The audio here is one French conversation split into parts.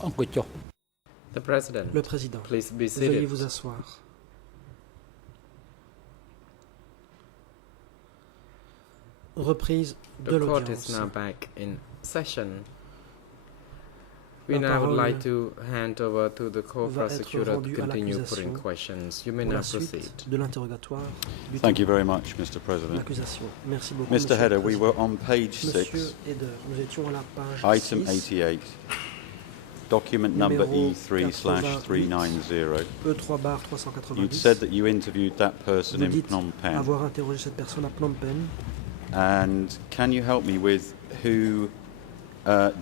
The President, Le Président, please be veuillez seated. vous asseoir. Reprise de The court is l'audience. now back in session. We La now would parole like to hand over to the va être co-prosecutor to rendue à continue l'accusation putting questions. You may pour now la suite proceed. de l'interrogatoire du Thank you témoin. very much, Mr. President. L'accusation. Merci beaucoup, Mr. Monsieur le Header, we Président. were on page Monsieur 6, Eder, nous étions à la page item 6, 88, document number Numéro E3/390. E3/390. You'd said that you interviewed that person Vous in dites Phnom Penh. avoir interrogé cette personne à Phnom Penh. And can you help me with who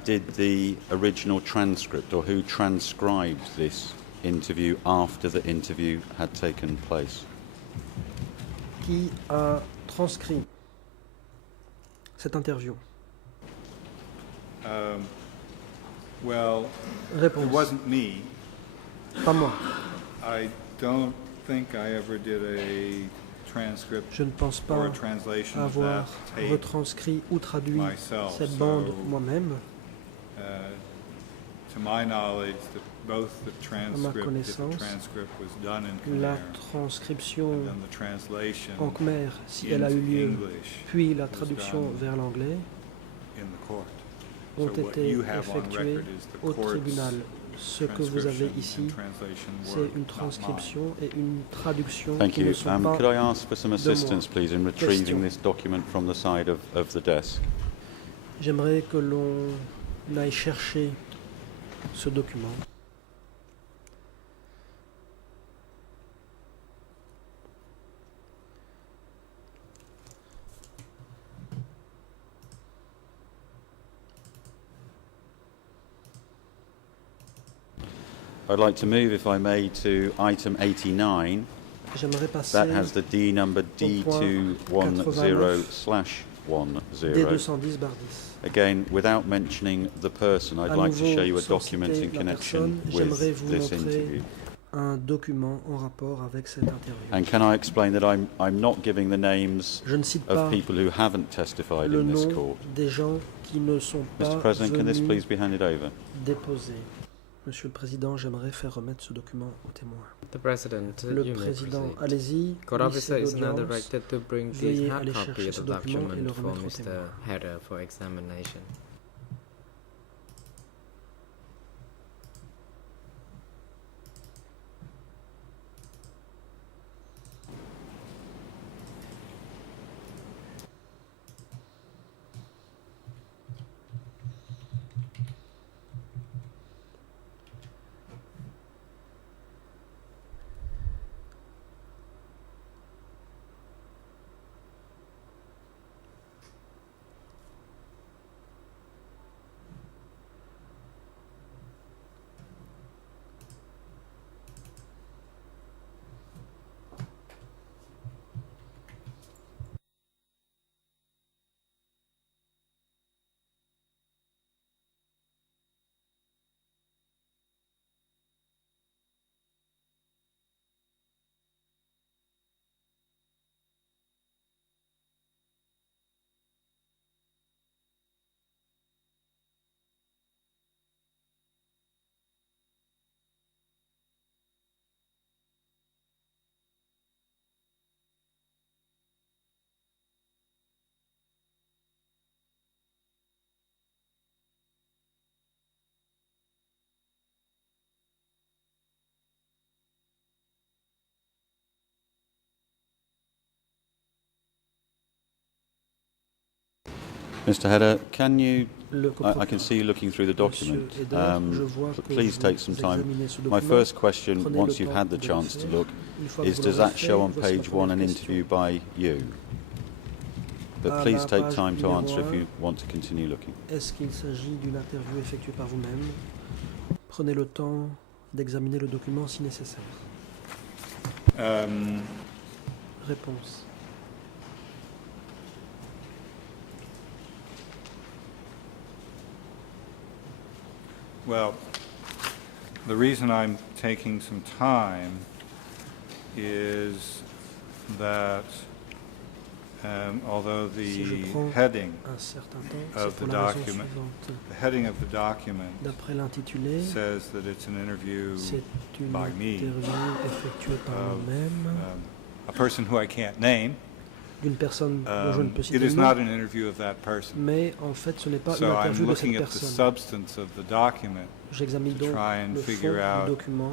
did the original transcript, or who transcribed this interview after the interview had taken place? Qui a transcrit cette interview? Well, it Réponse. wasn't me. Pas moi. I don't think I ever did a transcript Je ne pense or pas a translation of avoir that tape. retranscrit ou traduit myself, cette so- bande moi-même. To my knowledge, both the transcript, if the connaissance, transcript was done in La Khmer, transcription and then the translation en Khmer, si elle a eu into lieu, English puis la was traduction done vers l'anglais, in the court. ont So what été you have on effectuées record is the au court's tribunal. Ce que vous avez transcription ici, and translation c'est were une not transcription et une traduction Thank qui you. ne sont pas... Could I ask for some de moi. assistance, please, in retrieving Question. this document from the side of the desk? J'aimerais que l'on aille chercher ce document. I'd like to move, if I may, to item 89. J'aimerais passer That has the D number point D210/10. D210/10. Again, without mentioning the person, I'd À like to nouveau, show you a sans document citer in la connection personne, j'aimerais with vous this montrer interview. un document en rapport avec cette interview. And can I explain that I'm not giving the names Je ne cite pas of people who haven't testified le in this nom court? des gens qui ne sont pas Mr. President, can this venus please be handed over? déposer. Monsieur le Président, j'aimerais faire remettre ce document au témoin. The President, Le you may Président, proceed. allez-y. Court officer huissier is now d'audience. directed to bring the Veuillez hard aller copy chercher of ce the document et le document for remettre au Mr. témoin. Header for examination. Mr. Header, can you... Le I can see you looking through the document. Monsieur Eder, je vois que Please vous take some time. examinez ce My document. first question, Prenez once le you've temps had the de chance le to faire. look, Une fois que is vous does l'aurez that fait, show on voici ma page 1 an première interview question. by you? But À please la take page time to numéro answer if 1. you want to continue looking. Est-ce qu'il s'agit d'une interview effectuée par vous-même? Prenez le temps d'examiner le document si nécessaire. Réponse. Well, the reason I'm taking some time is that Although Si je the prends heading, un certain temps, of c'est pour the la raison document. suivante. the heading of the document D'après l'intitulé, says that it's an interview c'est une by me, interview effectuée par of moi-même a person who I can't name. d'une personne dont je ne peux It citer is le not nom, an interview of that person. mais en fait ce n'est pas une So I'm interview de looking cette at the personne. substance of the document J'examine to donc try and le fond figure du out document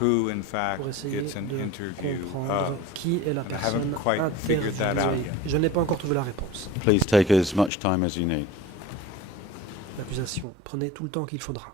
who, in fact, pour essayer it's an de interview comprendre of. qui est la And I haven't personne quite figured that out interviewée. yet. Je n'ai pas encore trouvé la réponse. Please take as much time as you need. L'accusation. Prenez tout le temps qu'il faudra.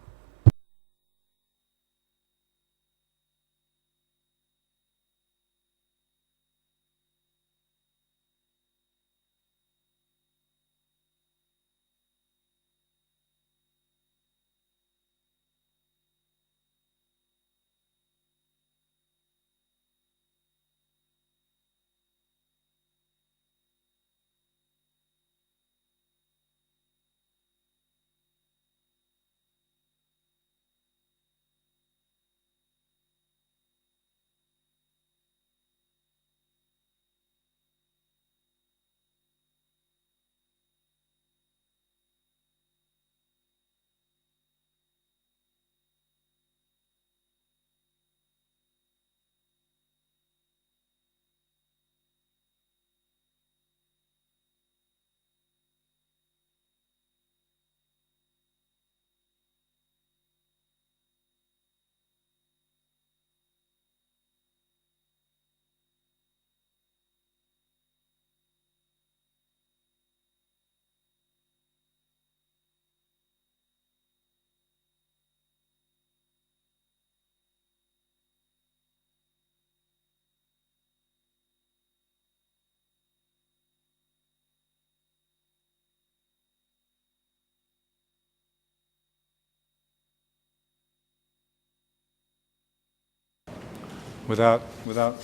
Without more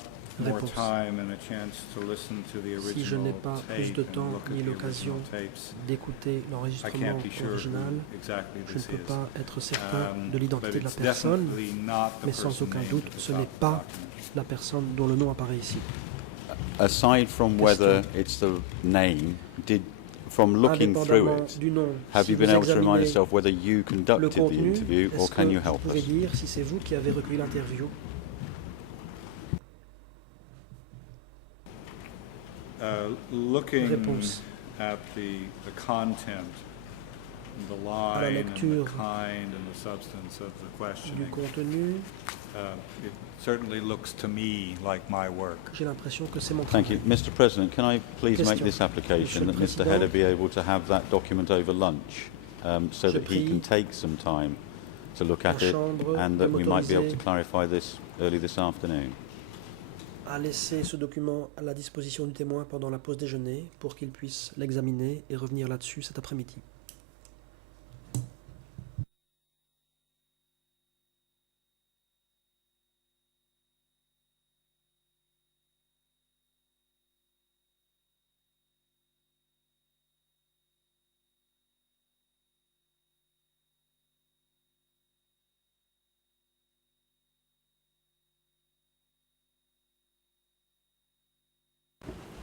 Réponse. time and a chance to listen to the Si je n'ai original pas plus de tape and temps look at ni the l'occasion original tapes, d'écouter I l'enregistrement can't be sure original, who exactly je ne this peux is. pas être certain de But l'identité de la it's personne, definitely not the mais sans person aucun named doute, at the ce top n'est of the pas document. la personne dont le nom apparaît ici. Aside from whether it's the name, from looking through Indépendamment it, du nom, have si you vous been able to remind examinez yourself whether you le conducted the contenu, interview or est-ce can que you vous help pouvez us? dire si c'est vous qui avez recueilli l'interview? Looking Réponse. at the content, the À la line and the lecture kind and the substance of the Du questioning, contenu, it certainly looks to me like my work. j'ai l'impression que c'est mon Thank travail. you. Mr. President, can I please make Question. this application that Monsieur Mr. le Header Président. be able to have that document over lunch so Je that he can prie take some time to look at la it Chambre and de that we might be able to m'autoriser clarify this early this afternoon? à laisser ce document à la disposition du témoin pendant la pause déjeuner pour qu'il puisse l'examiner et revenir là-dessus cet après-midi.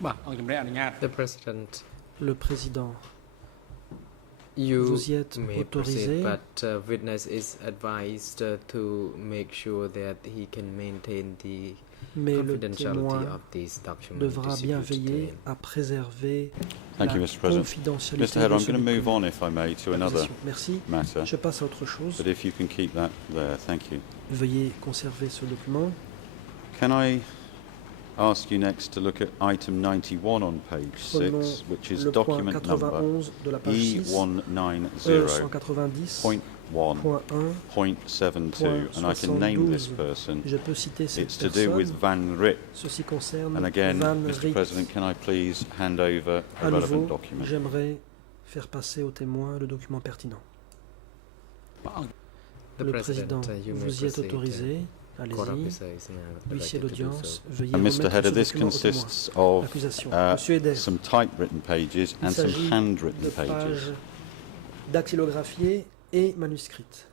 The President, Le président, you vous y êtes may autorisé, proceed, but witness is advised to make sure that he can maintain the mais le confidentiality témoin of these documents devra bien distributed veiller to him. à préserver Thank you, la Mr. President. confidentialité Mr. Header, de I'm ce going to move document. on, if I may, to another Accusation. Merci. matter, Je passe à autre chose. but if you can keep that there, thank you. Veuillez conserver ce document. Can I ask you next to look at item 91 on page Prenons 6, which is le point document number 91 de la page 6, E190.1.72, 190.1. and I can name this person. Je peux citer cette It's to do with personne. Van Rit. Ceci concerne And again, Van Mr. Riet. President, can I please hand over a À relevant nouveau, document? j'aimerais faire passer au témoin le document pertinent. The Le President, président, you may vous y êtes proceed. autorisé. Court Allez-y. officer is now Huissier directed to do d'audience, so. veuillez And Mr. remettre Header, ce this document au témoin. consists of Accusation. Monsieur Eder, some typewritten pages il and some s'agit handwritten de pages. pages dactylographiées et manuscrites.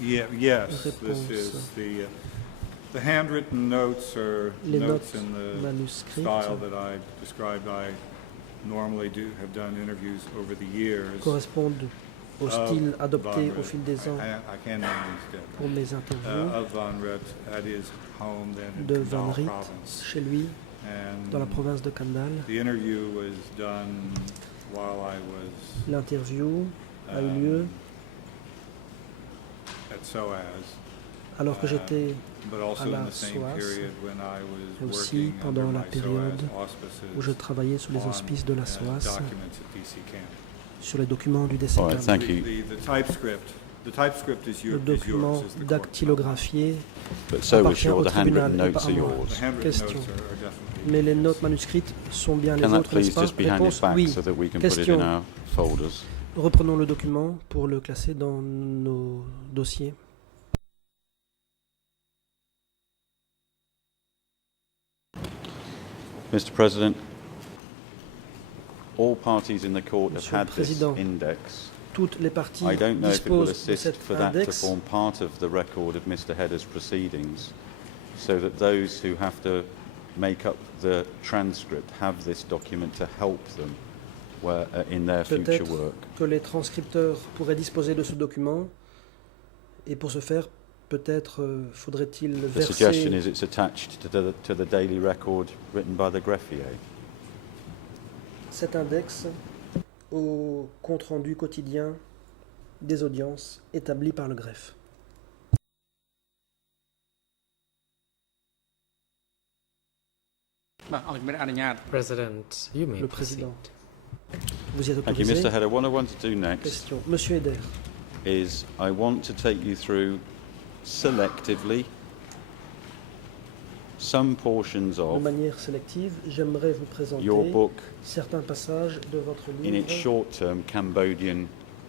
Yes, this Réponse. is the handwritten notes are Les notes notes in the manuscrites style that I described. I normally have done interviews over the years. correspondent au style adopté Von au fil des ans I can name these dead. pour mes interviews Of Von Ret at his home then in de Van Kandal Riet province. chez lui And dans la province de Kandal. the interview was done while I was L'interview a eu lieu at SOAS. alors que j'étais But also à in la the same SOAS, period when I et was aussi working pendant under la my période SOAS auspices où je travaillais sous les on, auspices de la SOAS documents at DC camp. sur les documents du DC All right, Camp. thank you. The typescript is Le yours, document is the court. dactylographié, But so was appartient au your, the handwritten tribunal et notes pas are à moi. yours. The handwritten Question. notes are definitely mais les notes manuscrites sont bien les Can that autres, n'est-ce please pas? just be handed Réponse back oui. so that we can put it Question. in our folders? Reprenons le document pour le classer dans nos dossiers. Mr. President, all parties in the court have Monsieur le had this Président, index. Toutes les parties I don't know if it will disposent de assist cet for that to index. form part of the record of Mr. Hedder's proceedings, so that those who have to make up the transcript have this document to help them in their future Peut-être work. que les transcripteurs pourraient disposer de ce document et pour ce faire, peut-être faudrait-il The suggestion verser is it's attached to the daily record written by the greffier. cet index au compte-rendu quotidien des audiences établies par le greffe. President, you may Le proceed. Président. Vous y êtes Thank you, autorisé? Mr. Hedder. What I want to do next Question. Monsieur Eder, is I want to take you through selectively some portions de of manière sélective, j'aimerais vous présenter your book certains passages de votre in its livre short-term Cambodian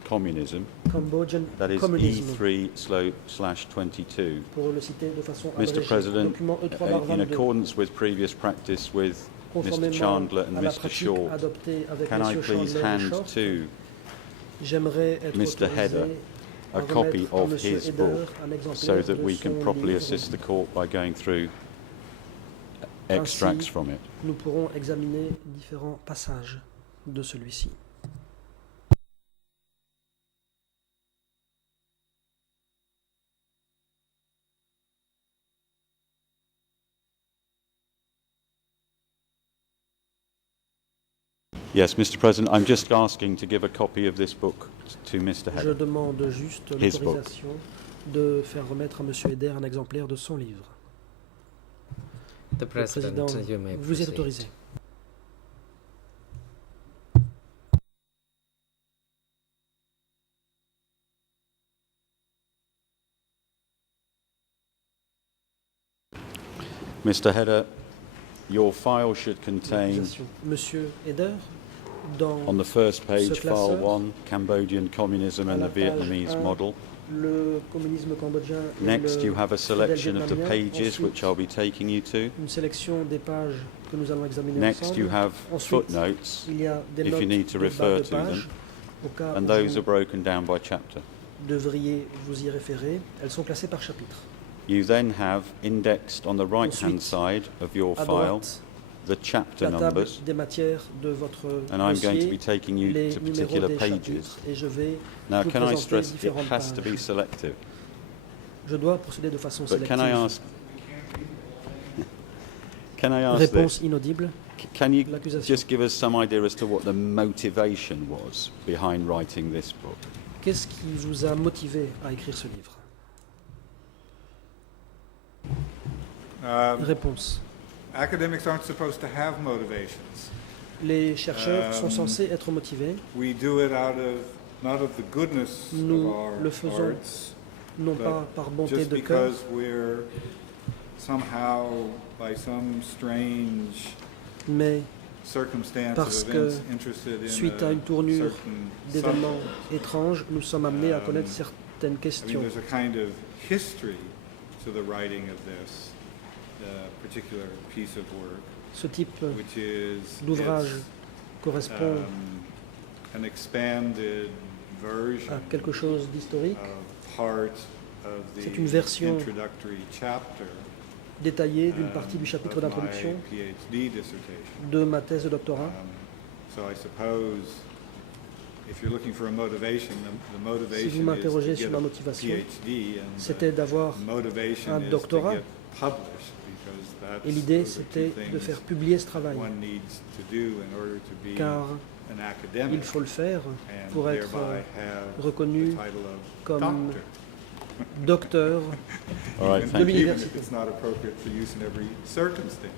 communism, Cambodian that is Communism, E3/22. pour le citer de façon Mr. abrégée. President, Document in E3/22, accordance with previous practice with Mr. conformément Chandler and à la Mr. pratique Shaw, adoptée avec can I M. please Chandler et hand Shaw, to j'aimerais être Mr. autorisé Hedder à a copy remettre à of Monsieur his Eder book un exemplaire so that de we can son properly livre. assist the court by going through extracts Ainsi, from it. nous pourrons examiner différents passages de celui-ci. Yes, Mr. President, I'm just asking to give a copy of this book to Mr. Je Hedder. demande juste His book. l'autorisation de faire remettre à M. Eder un exemplaire de son livre. The Le Président, President, you may vous êtes proceed. autorisé. Mr. Hedder, your file should contain, L'autorisation. Monsieur Eder, dans on the first page, Ce File classeur, 1, Cambodian Communism à and la the page Vietnamese 1, Model. le communisme cambodgien et Next, le you have a modèle selection of the vietnamien. pages Ensuite, which I'll be taking you to. une sélection des pages que nous allons examiner Next, ensemble. you have Ensuite, footnotes, il y a des if notes you need to de bas refer de to them, page, au cas and où those vous are broken down by chapter. devriez vous y référer. Elles sont classées par chapitre. You then have indexed on the right-hand Ensuite, side of your À file droite, the chapter la table numbers, des matières de votre and I'm going to dossier, be taking you les to numéros particular des pages. chapitres, et je vais Now, vous can I présenter stress it différentes has to be pages. selective? Je dois procéder de façon But sélective. can I ask Réponse this? inaudible. Can you L'accusation. just give us some idea as to what the motivation was behind writing this book? Qu'est-ce qui vous a motivé à écrire ce livre? Réponse. Academics aren't supposed to have motivations. Les chercheurs sont censés être motivés, We do it not of the goodness Nous of our le faisons hearts, non but pas par bonté just de cœur, because we're somehow, by some strange mais circumstance parce of que, events, interested in suite à une tournure certain d'événements subject. étranges, nous sommes amenés à connaître certaines I mean, questions. there's a kind of history to the writing of this particular piece of work, Ce type which is d'ouvrage it's, correspond an expanded version à quelque chose d'historique, of part of C'est the une version introductory chapter détaillée d'une partie du chapitre of my d'introduction PhD dissertation. de ma thèse de doctorat. So I suppose if you're looking for a motivation, the motivation Si vous m'interrogez is to sur get ma a motivation, PhD, and c'était d'avoir the motivation un is doctorat. to get published, because that's, Et l'idée, those are two c'était de things faire publier ce travail, one needs to do in order to be car an academic il faut le faire and pour être thereby have reconnu the title of comme doctor. docteur. All right, Even- thank you. Even l'université. if it's not appropriate for use in every circumstance.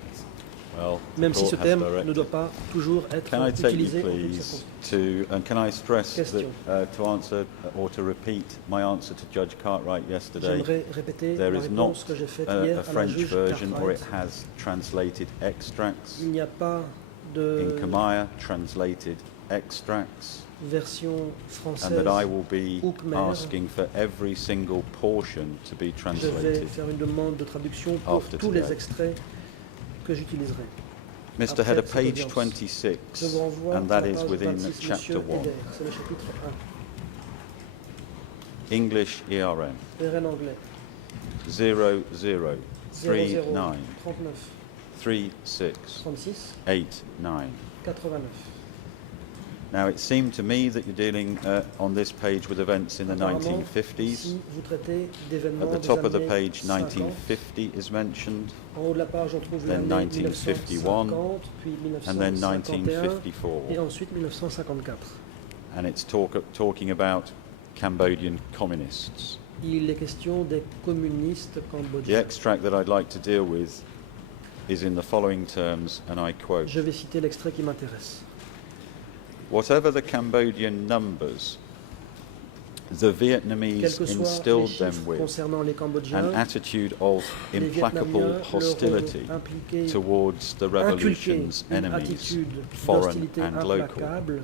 Well, the Même si court ce has terme ne directed. doit pas toujours être Can I take you, utilisé en toutes please, circonstances. and can I stress Question. that to answer or to repeat my answer to Judge Cartwright yesterday, J'aimerais répéter there la is réponse not que j'ai faite a hier à la French juge version, or Cartwright. it has translated extracts. Il n'y a pas In de Khmer, translated extracts. version And française. that I will be ou Khmer. asking for every single portion to be Je vais translated. faire une demande de traduction pour After tous les today. extraits que j'utiliserai. Mr. Après Header, cette page audience. 26, Je vous renvoie and à that la is page within 26, chapter Monsieur 1. Eder. C'est le chapitre English ERN 1. RN anglais. 00 00 39 39 36 36 89. 89. Now, it seemed to me that you're dealing on this page with events in the Apparemment, 1950s. ici, vous traitez d'événements At the des top of the années page, 50. 1950 is mentioned, En haut de la page, on trouve then l'année 1951, 1950, puis and then 1951, et 1954. ensuite 1954. And it's talking about Cambodian communists. Il est question des communistes The cambodgiens. extract that I'd like to deal with is in the following terms, and I quote, Je vais citer l'extrait qui m'intéresse. "Whatever the Cambodian numbers, the Quels Vietnamese que soient les instilled them chiffres with concernant les Cambodgiens, an attitude of les implacable Vietnamiens leur hostility ont impliqué, towards the inculqué revolution's une enemies, attitude foreign d'hostilité and local, implacable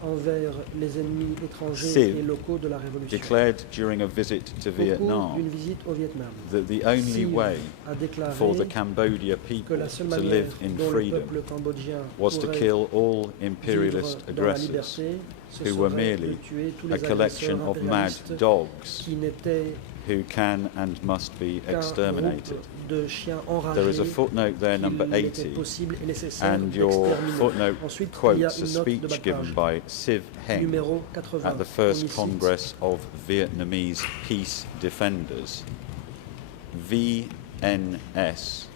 envers les ennemis étrangers Siv et locaux de la Révolution. declared during a visit to Au cours d'une Vietnam visite au Vietnam, that the only Siv way a déclaré for the Cambodia que people la seule to manière live in dont le freedom peuple cambodgien was to pourrait kill all vivre imperialist dans la aggressors, liberté, ce who were serait de merely tuer tous a les collection agresseurs of mad impérialistes dogs qui n'étaient who can and must be qu'un exterminated. groupe de chiens There is a enragés footnote there, number qu'il était 80, possible et nécessaire and your d'exterminer. footnote Ensuite, il y a quotes a une note de bas speech de given page, by Siv Heng numéro 80. at the On first y cite Congress of Vietnamese Peace Defenders, VNS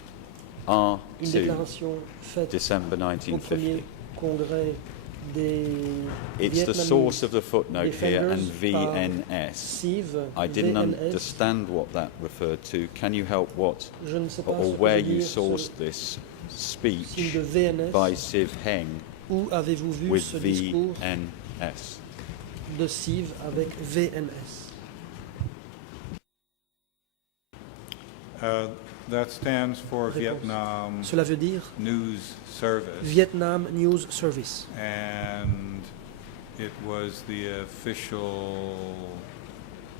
une R2, déclaration faite December au 1950. premier congrès des It's the source of the footnote here, and Defenders par VNS. Siv, I didn't VNS. understand what that referred to. Can you help what Je ne sais pas or ce que where veut you dire sourced ce this signe speech de VNS. by Siv Heng Où avez-vous vu with ce discours VNS? de Siv avec VNS? That stands for Réponse. Vietnam Cela veut dire News Service. Vietnam News Service. And it was the official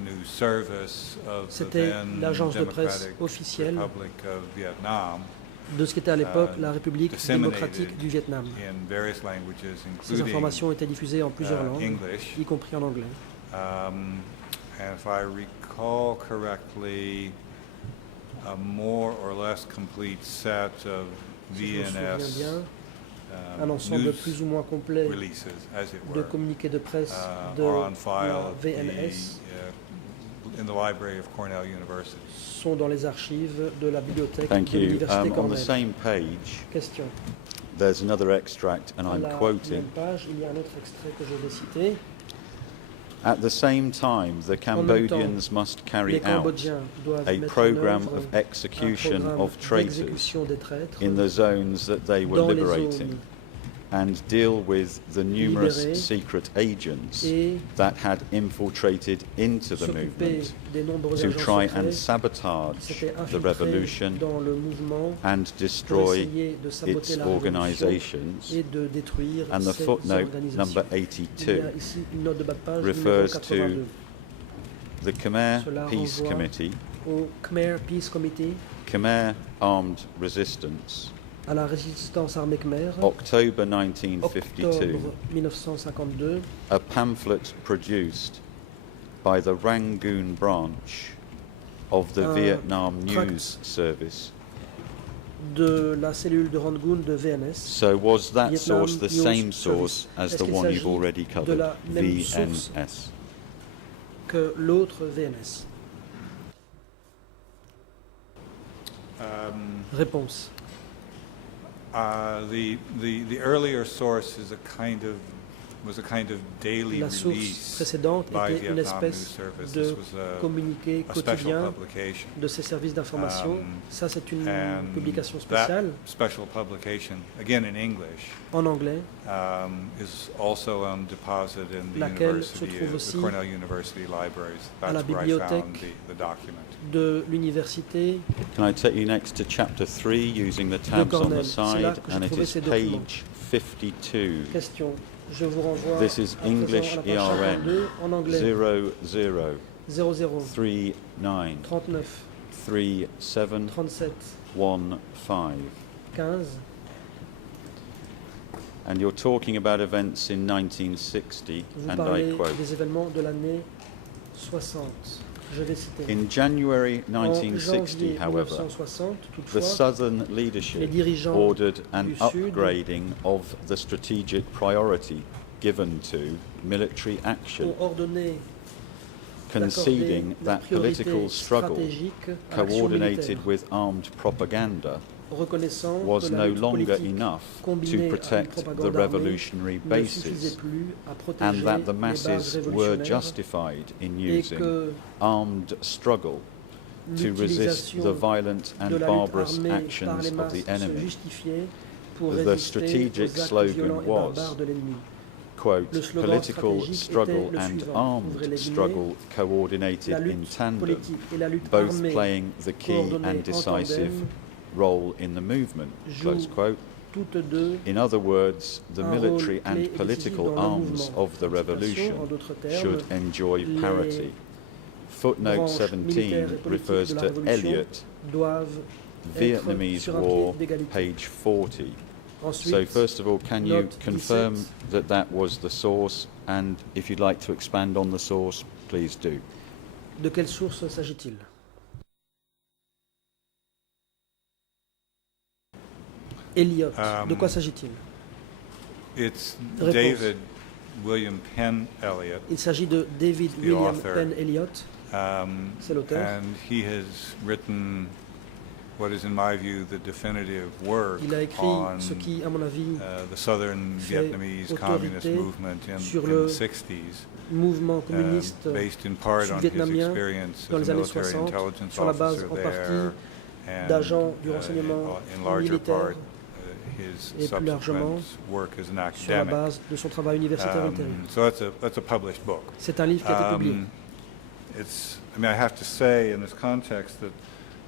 news service of the C'était then l'agence de presse Democratic officielle Republic of Vietnam de ce qu'était à l'époque la République disseminated démocratique du Vietnam. in various languages, Ces including informations étaient diffusées en plusieurs langues, English. y compris en anglais. And if I recall correctly, a more or less complete set of Si je me souviens VNS bien, un ensemble news plus ou moins complet releases, as it de were, communiqués de presse de are on file la at VNS in the library of Cornell University. sont dans les archives de la bibliothèque Thank de you. l'Université On the Cornell. same page, Question. there's another extract, and À I'm la quoting. même page, il y a un autre extrait que je vais citer. At the same time, the Cambodians must Les carry out Cambodgiens doivent a mettre en program œuvre of un execution programme of traitors d'exécution des traîtres in the zones that they were dans les liberating, zones and deal with the numerous libérées secret agents et that had infiltrated into the s'occuper movement des nombreux to agents try secrets and qui sabotage s'étaient the infiltrés revolution dans le mouvement and pour destroy essayer de saboter its la révolution organizations. et de détruire And the ces footnote organisations. number Il y 82 a ici une note de bas de page numéro refers 82 the Khmer Cela Peace renvoie Committee, au Khmer Peace Committee, Khmer Armed Resistance, à la résistance armée khmer, October 1952, octobre 1952, a pamphlet produced by the Rangoon branch of the Un Vietnam tract News Service. de la cellule de Rangoon de VNS. So was that Vietnam source the News same Service. source as Est-ce the qu'il one you've s'agit already de covered, la même source VNS? que l'autre VNS? Réponse. The earlier source is was a kind of daily La source release précédente by était une Vietnam News espèce Service. de This was communiqué a special quotidien publication. de ces services d'information. Ça, c'est une And publication that spéciale special publication, again in English, en anglais, is also on deposit in the laquelle se university, trouve aussi the Cornell University libraries. à la That's where I bibliothèque found the document. de l'université Can I take you next to chapter 3 using the de tabs on Cornell. the C'est là side, que and j'ai it trouvé is ces documents. page 52. Question. Je vous renvoie This is à présent English à la page ERN 52 en anglais. 00 00 39 39 37 37 15. 15. And you're talking about events in 1960, Vous and I parlez quote, des événements de l'année 60. Je vais citer. in January En 1960, janvier however, 1960, the toutefois, Southern les leadership dirigeants ordered an du Sud upgrading of the strategic priority given to military ont action, ordonné conceding d'accorder la that political priorité struggle stratégique à l'action coordinated militaire, with armed propaganda reconnaissant was que la no lutte longer politique enough combinée à to une protect the propagande armée revolutionary ne suffisait bases, plus à protéger and that the les bases masses were révolutionnaires justified in et using que armed struggle to resist l'utilisation the violent de and la lutte barbarous armée par actions les of masses the se enemy. justifiait pour The résister strategic aux actes slogan violents et was, barbares de l'ennemi. Quote, Le slogan political stratégique struggle était le and suivant, ouvrez armed les guillemets, struggle La coordinated in lutte tandem, politique et la lutte both armée playing the key coordonnée and en decisive tandem role in the movement, close jouent quote. toutes deux In other words, the un military rôle clé and et décisif political dans le arms mouvement. of the En revolution en d'autres termes, should enjoy les parity. Footnote branches 17 militaires et politiques refers de la to révolution Elliot, doivent être Vietnamese sur un pied War, d'égalité. page 40. Ensuite, So first of all, can you note confirm 17. that that was the source? And if you'd like to expand on the source, please do. de quelle source s'agit-il? Elliot, de quoi s'agit-il? It's Réponse. David William Penn Elliott, Il s'agit de David The William author. Penn Elliott, c'est l'auteur. and he has written what is, in my view, the definitive work Il a écrit on ce qui, à mon avis, the Southern fait Vietnamese autorité communist movement in sur the le 60s, mouvement communiste based in part on his sud-vietnamien experience dans as les a années military 60, intelligence sur la base officer en there, partie and d'agents du renseignement in larger militaire part his et plus largement subsequent work as an sur la academic. base de son travail universitaire ultérieur. So that's a published book. C'est un livre qui a été publié. I have to say in this context that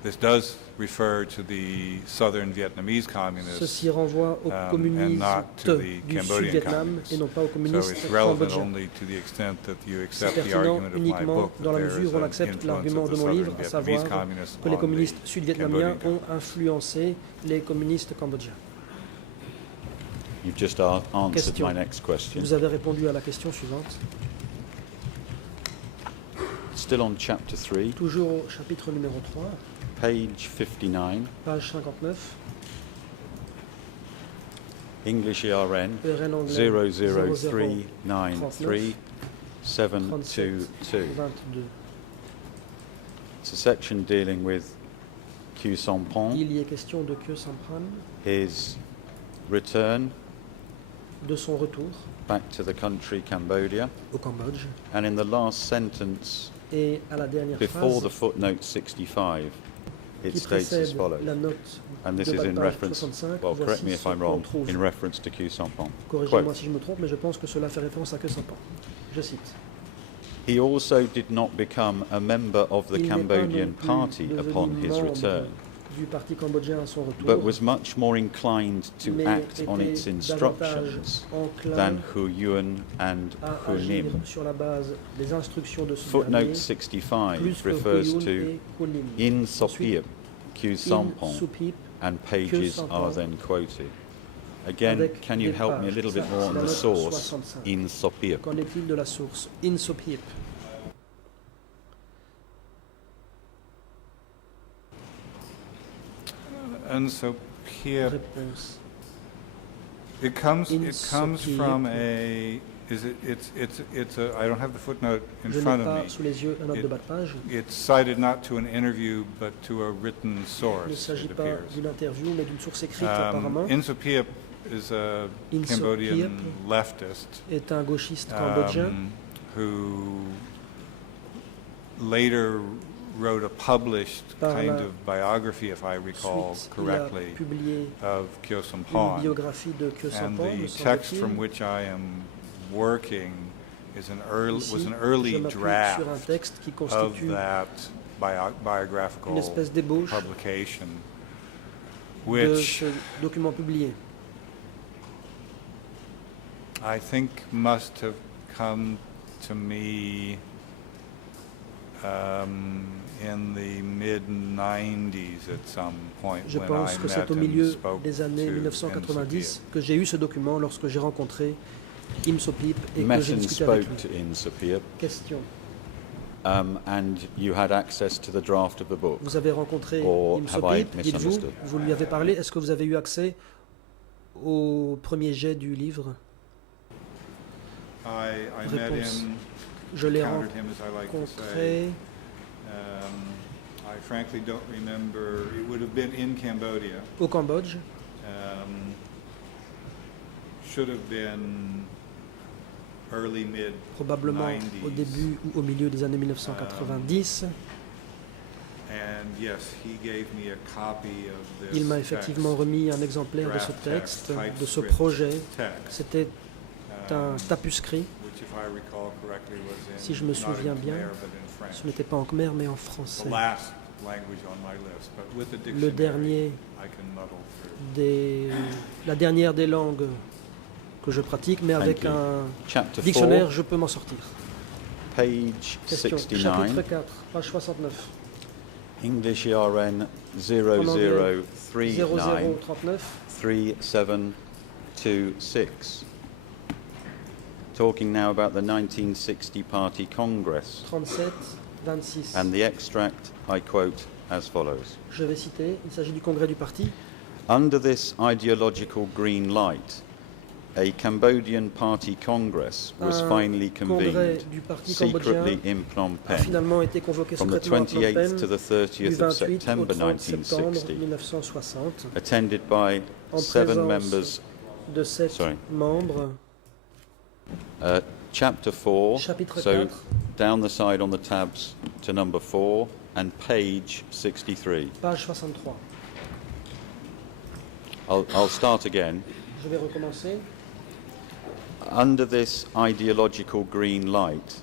this does refer to the southern Vietnamese communists, Ceci renvoie aux and communistes not to the du Cambodian Sud-Vietnam communists. et non pas aux So communistes it's relevant cambodgiens. only to the extent that you C'est accept the pertinent argument of my uniquement book dans that la there is mesure où on an accepte influence l'argument of de the mon southern livre, à Vietnamese savoir communists que les on communistes the sud-vietnamiens Cambodian ont influencé les communistes cambodgiens. You've just answered Question. my next question. Vous avez répondu à la question suivante. Still on chapter 3, Toujours au chapitre numéro 3, page 59, page 59, English ERN ERN anglais 00393 722. 22. It's a section dealing with Khieu Samphan, Il y est question de Khieu Samphan, his return de son retour back to the country Cambodia, au Cambodge. and in the last sentence Et à la dernière before the phrase footnote 65, it qui states as précède follows. la note And this de is bas de in page reference, 65, well, correct voici me if ce I'm qu'on wrong, trouve. in reference to Khieu Samphan. Corrigez-moi Quote, si je me trompe, mais je pense que cela fait référence à Khieu Samphan. Je cite. he also did not become a member of the Il n'est pas Cambodian non plus party devenu upon his membre return, du parti cambodgien à son retour, but was much more inclined to mais act on était its davantage instructions enclin than Hu Yun and à Hu agir Nim. sur la base des instructions de ce Footnote dernier, 65 plus que refers Huyun to et Hunim. In Sopiep, Khieu In Samphan, Supip, and pages Samphan, are then quoted. Again, avec can you des help me a pages. little bit Ça, more c'est on la the note source 65. In Sopiep? Qu'en est-il de la source In Supip? Unsopiap. Réponse. It comes Insopiap. from a. Is it? It's a. I don't have the footnote in Je n'ai front of pas me. sous les yeux un note de bas de page. It's cited not to an interview, but to a written Il ne source. s'agit It pas appears. d'une interview, mais d'une source écrite apparemment. Insopiap is a Insopiap Cambodian leftist est un gauchiste cambodgien who later wrote a published Par kind la of biography, if I recall Ensuite, il a correctly, publié of Kyo une Samphan. biographie de Kyo And Samphan, the me text from semble-t-il. which I am working is was Ici, an je early m'appuie draft sur un texte qui of constitue that biographical une espèce d'ébauche publication, de which ce document publié. I think must have come to me in the mid-90s at some point Je when pense I que met c'est au and milieu spoke des années to 1990 Insopiap. que j'ai eu ce document lorsque j'ai rencontré Imsopip et que j'ai Met and discuté avec spoke to lui. Insopiap, Question. and you had access to the draft of the book. Vous avez rencontré Or have I Imsopip, dites-vous, misunderstood? vous lui avez parlé, est-ce que vous avez eu accès au premier jet du livre? I met Réponse. him, Je l'ai encountered him, as I like to say. rencontré I frankly don't remember. It would have been in Cambodia. au Cambodge. Should have been early mid Probablement 90s. au début ou au milieu des années 1990. And yes, he gave me a copy of this Il m'a effectivement text, remis un exemplaire de ce draft texte, text, de ce typescript projet. text, C'était un tapuscrit. which, if I recall correctly, was in, Si je me not in souviens bien, Khmer, but in French. Ce n'était pas en khmer mais en français. The last language on my list, but with the Le dictionary, dernier I can muddle through. la dernière des langues que je pratique, mais avec you. un Chapter dictionnaire, 4, je peux m'en sortir. page Question. 69, Chapitre 4, page 69. English ERN En anglais, 0039 0039. 3726. Talking now about the 1960 Party Congress, 37, 26. and the extract I quote as follows. Je vais citer, il s'agit du congrès du parti. Under this ideological green light, a Cambodian Party Congress was Un finally congrès convened du parti secretly cambodgien in Phnom a Penh finalement été convoqué from the secrètement à Phnom 28th to Penh the du 30th of 28 au September 30 septembre 1960, 1960, attended by en 7 présence members. de 7 Sorry. membres. Chapter 4, Chapitre so 4, down the side on the tabs to number 4 and page 63. page 63. I'll start again. Je vais recommencer. Under this ideological green light,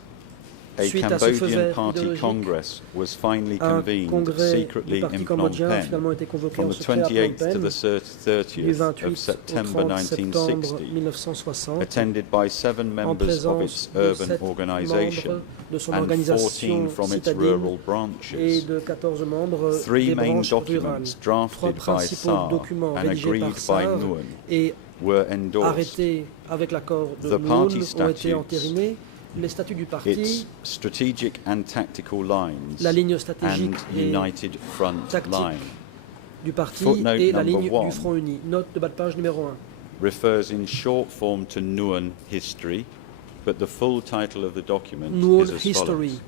a Suite à ce feu Cambodian vert Party idéologique, Congress was finally Un convened congrès du secretly parti in Phnom cambodgien a Penh finalement été convoqué from en the secret à Phnom 28th to Penh the du 30th 28 of au September 30 septembre 1960, 1960, attended by 7 en members of présence its de urban 7 organization membres de son and 14 organisation from its citadine rural et branches. de 14 membres 3 des main branches rurales. documents 3 drafted by principaux SAR documents and rédigés agreed par by SAR Nguyen et were endorsed. arrêtés avec l'accord de The party Noun ont été statutes, entérinés. Les statuts du its parti, strategic and tactical lines la ligne and stratégique et United Front tactique line du parti Footnote et la number ligne one. du Front Uni. Note de bas de page numéro 1. refers in short form to Nguyen history, but the full title of the document Noun is as History. follows.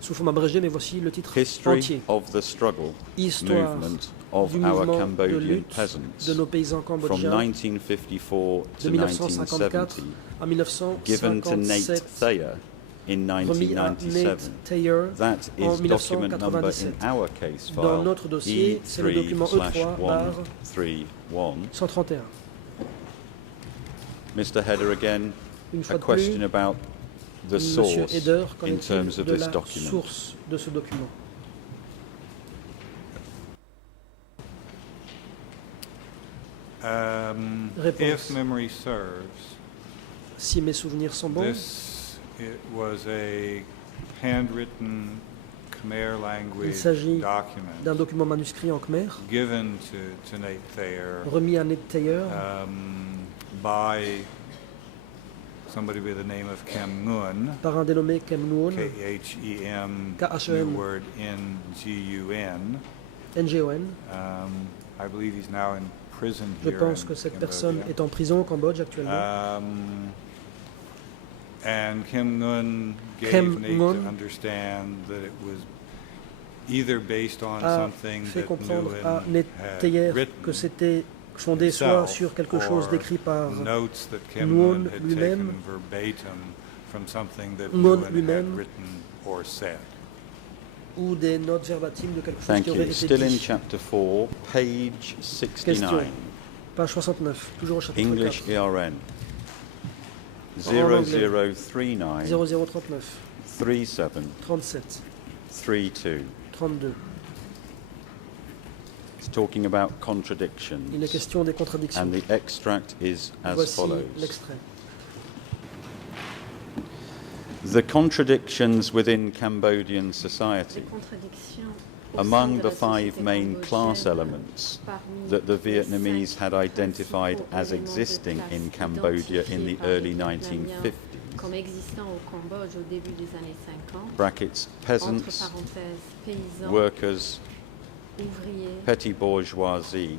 Sous forme abrégée, mais voici le titre History entier. of the struggle Histoire movement of du our mouvement de Cambodian lutte peasants de nos paysans from cambodgiens 1954 de to 1954 1970, à given to Nate 1957, Thayer in remis à 1997. Nate Taylor That en is document number 1997. in our case Dans file notre dossier, c'est le document E3/131. E3/131. Mr. Header, again, Une a fois de question plus, about the Monsieur source Eder, qu'en in est-il terms of de this la document. source de ce document? Réponse. If memory serves, Si mes souvenirs sont bons, it was a handwritten Khmer il language s'agit document d'un document manuscrit en khmer given to Nate Thayer remis à Nate Taylor by somebody by the name of Kem Nguyen, par un dénommé Kem Nguyen, Khem, Khem, new word Ngun, NGON, I believe he's now in prison Je here pense in que cette Cambodia. personne est en prison au Cambodge actuellement. And Kim Nguyen gave Kim Nate Nguyen to understand that it was either based on a something fait that comprendre à Nguyen Nate had Teyer written que c'était fondé soit himself sur quelque chose or d'écrit par notes that Kim Nguyen Nguyen had lui-même, taken verbatim from something that Nguyen Nguyen had lui-même, written or said. ou des notes verbatimes de quelque chose Thank qui aurait you. été Still in dit. chapter 4, page 69. Page 69, toujours au chapitre English 4. ERN. En anglais. 0039 0039 37 37 32. 32. It's talking about Il est contradictions. question des contradictions. And the extract is as Voici follows. l'extrait. The contradictions within Cambodian society. Les contradictions au sein Among de the la société five main class cambodgienne, elements parmi that the les Vietnamese cinq had identified principaux as éléments de existing classe in Cambodia in the identifiés par early les Vietnamiens 1950s, comme existant au Cambodge au début des années 50, brackets, entre peasants, parenthèses, paysans, workers, ouvriers, petty bourgeoisie,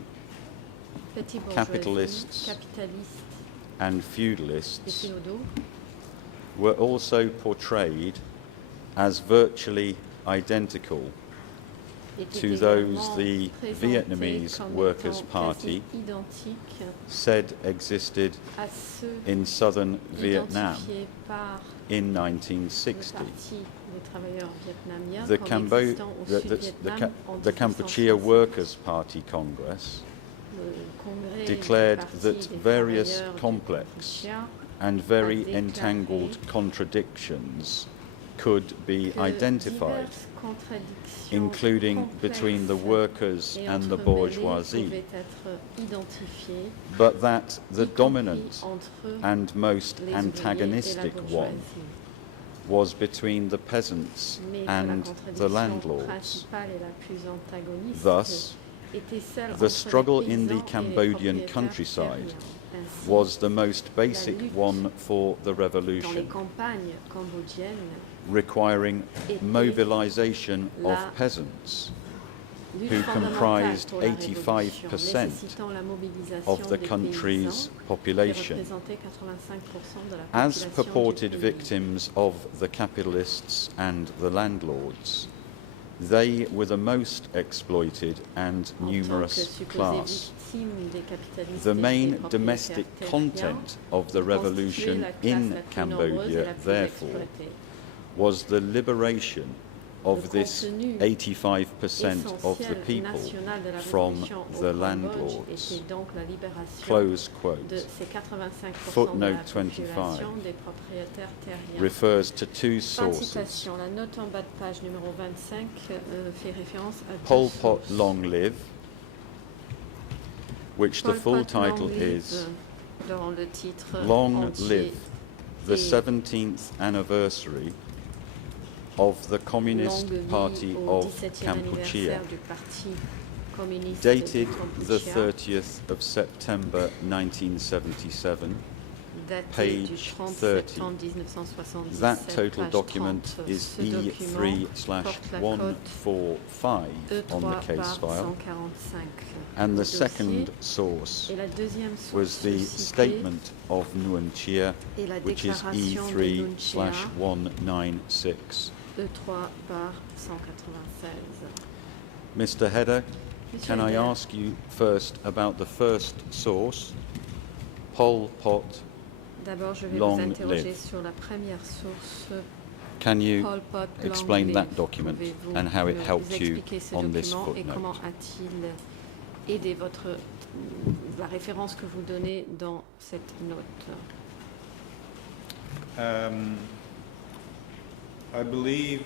petits bourgeoisie, capitalists, capitalistes and et feudalists féodaux were also portrayed as virtually identical étaient to those également the présentés Vietnamese comme Workers' étant Party quasi identiques said existed à ceux in southern Vietnam identifiés par in le 1960. Parti des travailleurs vietnamiens The, comme existant au Sud-Vietnam en the Kampuchea 1960. Workers' Party Congress Le Congrès declared du Parti that des various travailleurs du complex Kampuchea and very déclaré entangled contradictions could be que identified, diverses contradictions including complexes between the workers et and the entremêlées bourgeoisie, pouvaient être identifiées, but that the y compris dominant entre and most les ouvriers et la antagonistic one bourgeoisie. was between the peasants Mais que la and the contradiction landlords. principale et la plus antagoniste Thus, était celle the entre struggle les in the paysans et les Cambodian propriétaires countryside terriens. Ainsi, was the most basic lutte one for the dans les revolution, campagnes cambodgiennes, requiring était mobilization of la peasants lutte who fondamentale comprised pour la révolution, 85% nécessitant la mobilisation of the des country's paysans, qui population. représentaient 85% de la As population purported du pays. victims of the capitalists and the landlords, they were the most exploited and En tant que numerous supposées class. victimes des capitalistes The et des main propriétaires domestic terriens, content of the constituaient revolution la classe in la plus nombreuse et Cambodia, la plus therefore, exploitée. was the liberation of Le this contenu 85% of the essentiel people national de la from révolution au the Cambodge landlords. était donc la libération Close de quote. ces 85% Footnote de la 25 population des propriétaires terriens. refers to two Fin de sources. citation. La note en bas de page numéro 25 fait référence à deux Pol Pot sources. Long Live, which the Pol full Pot Long title Live, is dont le titre Long entier Live, the est 17th anniversary of the Communist Longue vie Party au of 17e Kampuchea, anniversaire du Parti communiste dated du the Kampuchea, 30th of September 1977. daté page du 30 30. septembre 1977. That total page document 30. is Ce document porte la cote E3/145 on the E3 case par file. 145. And the dossier. second source Et la deuxième source was the citée statement of Nguyen Chia, est la which is déclaration de Nguyen Chia, E3/196. E3 par 196. Mr. Hedder, Monsieur can I Hedder, ask you first about the first source, Pol Pot? d'abord je vais Long vous interroger Live. sur la première source, Can you Pol Pot Long explain Live. that document Pouvez-vous and how it nous helped you expliquer ce on this document et footnote? comment a-t-il aidé la référence que vous donnez dans cette note? I believe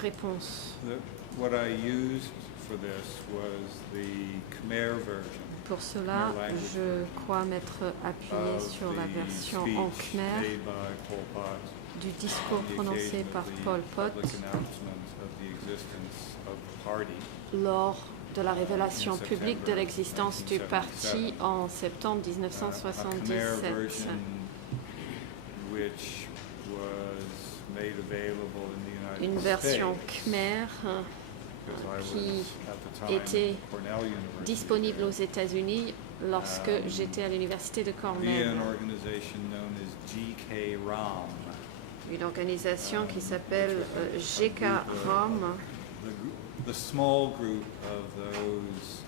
Réponse. that what I used for this was the Khmer version Pour cela, Khmer language je crois m'être appuyé of sur la the version speech en khmer made by Pol Pot du discours on the prononcé occasion par of the Pol Pot public announcement of the existence of the party. lors de la révélation In publique de September l'existence du 1977. parti en septembre A Khmer 1977. version which was made available in the United Une version States khmer because I was qui at the time était at Cornell University. disponible aux États-Unis lorsque j'étais à l'université de Via Cornell. an organization known as GK-ROM. Une organisation qui s'appelle GK-ROM, The small group of those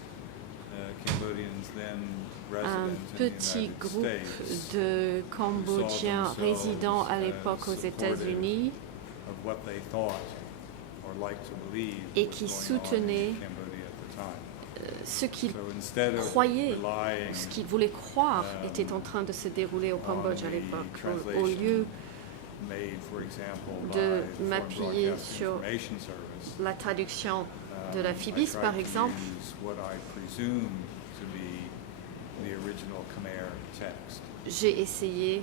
Cambodians then un resident in the petit United groupe States de Cambodgiens résidant à l'époque aux États-Unis of what they thought or liked to believe et was qui going on in soutenaient Cambodia at the time. ce qu'ils So instead of croyaient, relying ce qu'ils voulaient croire était en train de se dérouler au Cambodge à l'époque. Au lieu made, for example, de by the Foreign m'appuyer Broadcasting sur Information Service, la traduction de la I FIBIS, tried par to exemple, use what I presume to be the original Khmer text. j'ai essayé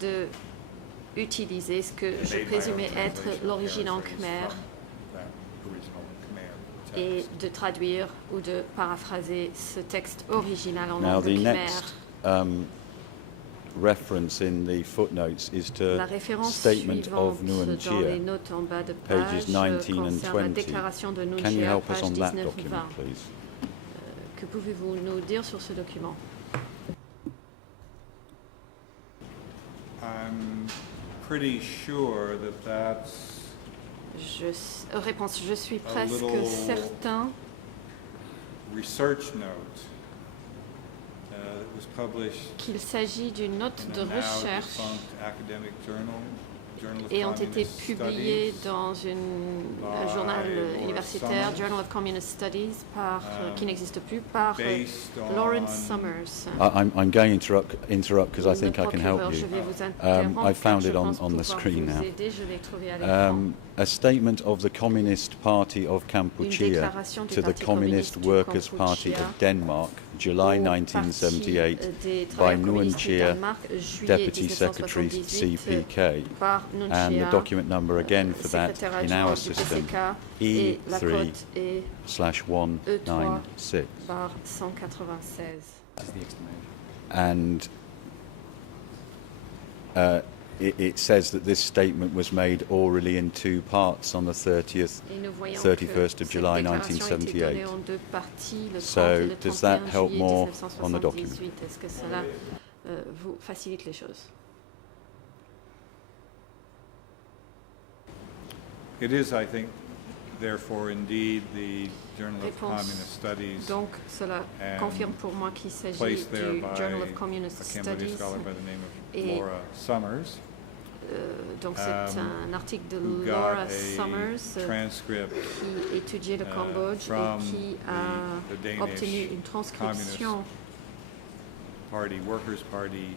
de utiliser ce que je Made my own présumais être translation, l'origine en paraphrase khmer from that original Khmer et text. de traduire ou de paraphraser ce texte original en Now, langue the khmer. next reference in the footnotes is La to référence Statement of suivante dans les Nuon notes en bas de pages page 19 and concerne la 20. déclaration de Can you Nunchia, help us page on that 19-20. document, please? Que pouvez-vous nous dire sur ce document? I'm pretty sure that that's Réponse, je suis presque little- certain research note that was published qu'il s'agit d'une note in de a now recherche defunct academic journal of et ont été Communist publiées Studies, dans un by journal Lawrence universitaire, Summers, Journal of Communist Studies, qui n'existe plus, par based Lawrence on Summers. I'm going to interrupt because I Le think I can help procureur, je you. vais vous interrompre, I found car it je on pense the pouvoir screen vous now. aider, je l'ai trouvé à l'écran. A statement of the Communist Party of Kampuchea déclaration du to the Parti Communist communiste du Workers' Party Kampuchea of Denmark, July au 1978, Parti des by travailleurs Nguyen communistes du Chia, Danemark, juillet Deputy Secretary 1978, CPK, par Nguyen and the Chia, document number again for that secrétaire in adjoint our du system, PCK, et la cote est E3/196. par 196. And it says that this statement was made orally in two parts on the 30th, Et nous voyons 31st que of cette July déclaration a été donnée 1978. en deux parties, le 30 So, et le does that 31 help juillet more on the 1978. Est-ce que cela vous facilite les choses? It is, I think, therefore, indeed, the Journal of Réponse. Communist Studies, Donc cela And confirme pour moi qu'il s'agit placed there du by Journal of Communist a Cambodian Studies. scholar by the name of Et- Laura Summers, Donc c'est un article de who Laura got Summers a transcript qui étudiait le Cambodge from et qui a the Danish obtenu une transcription Party, Workers' Party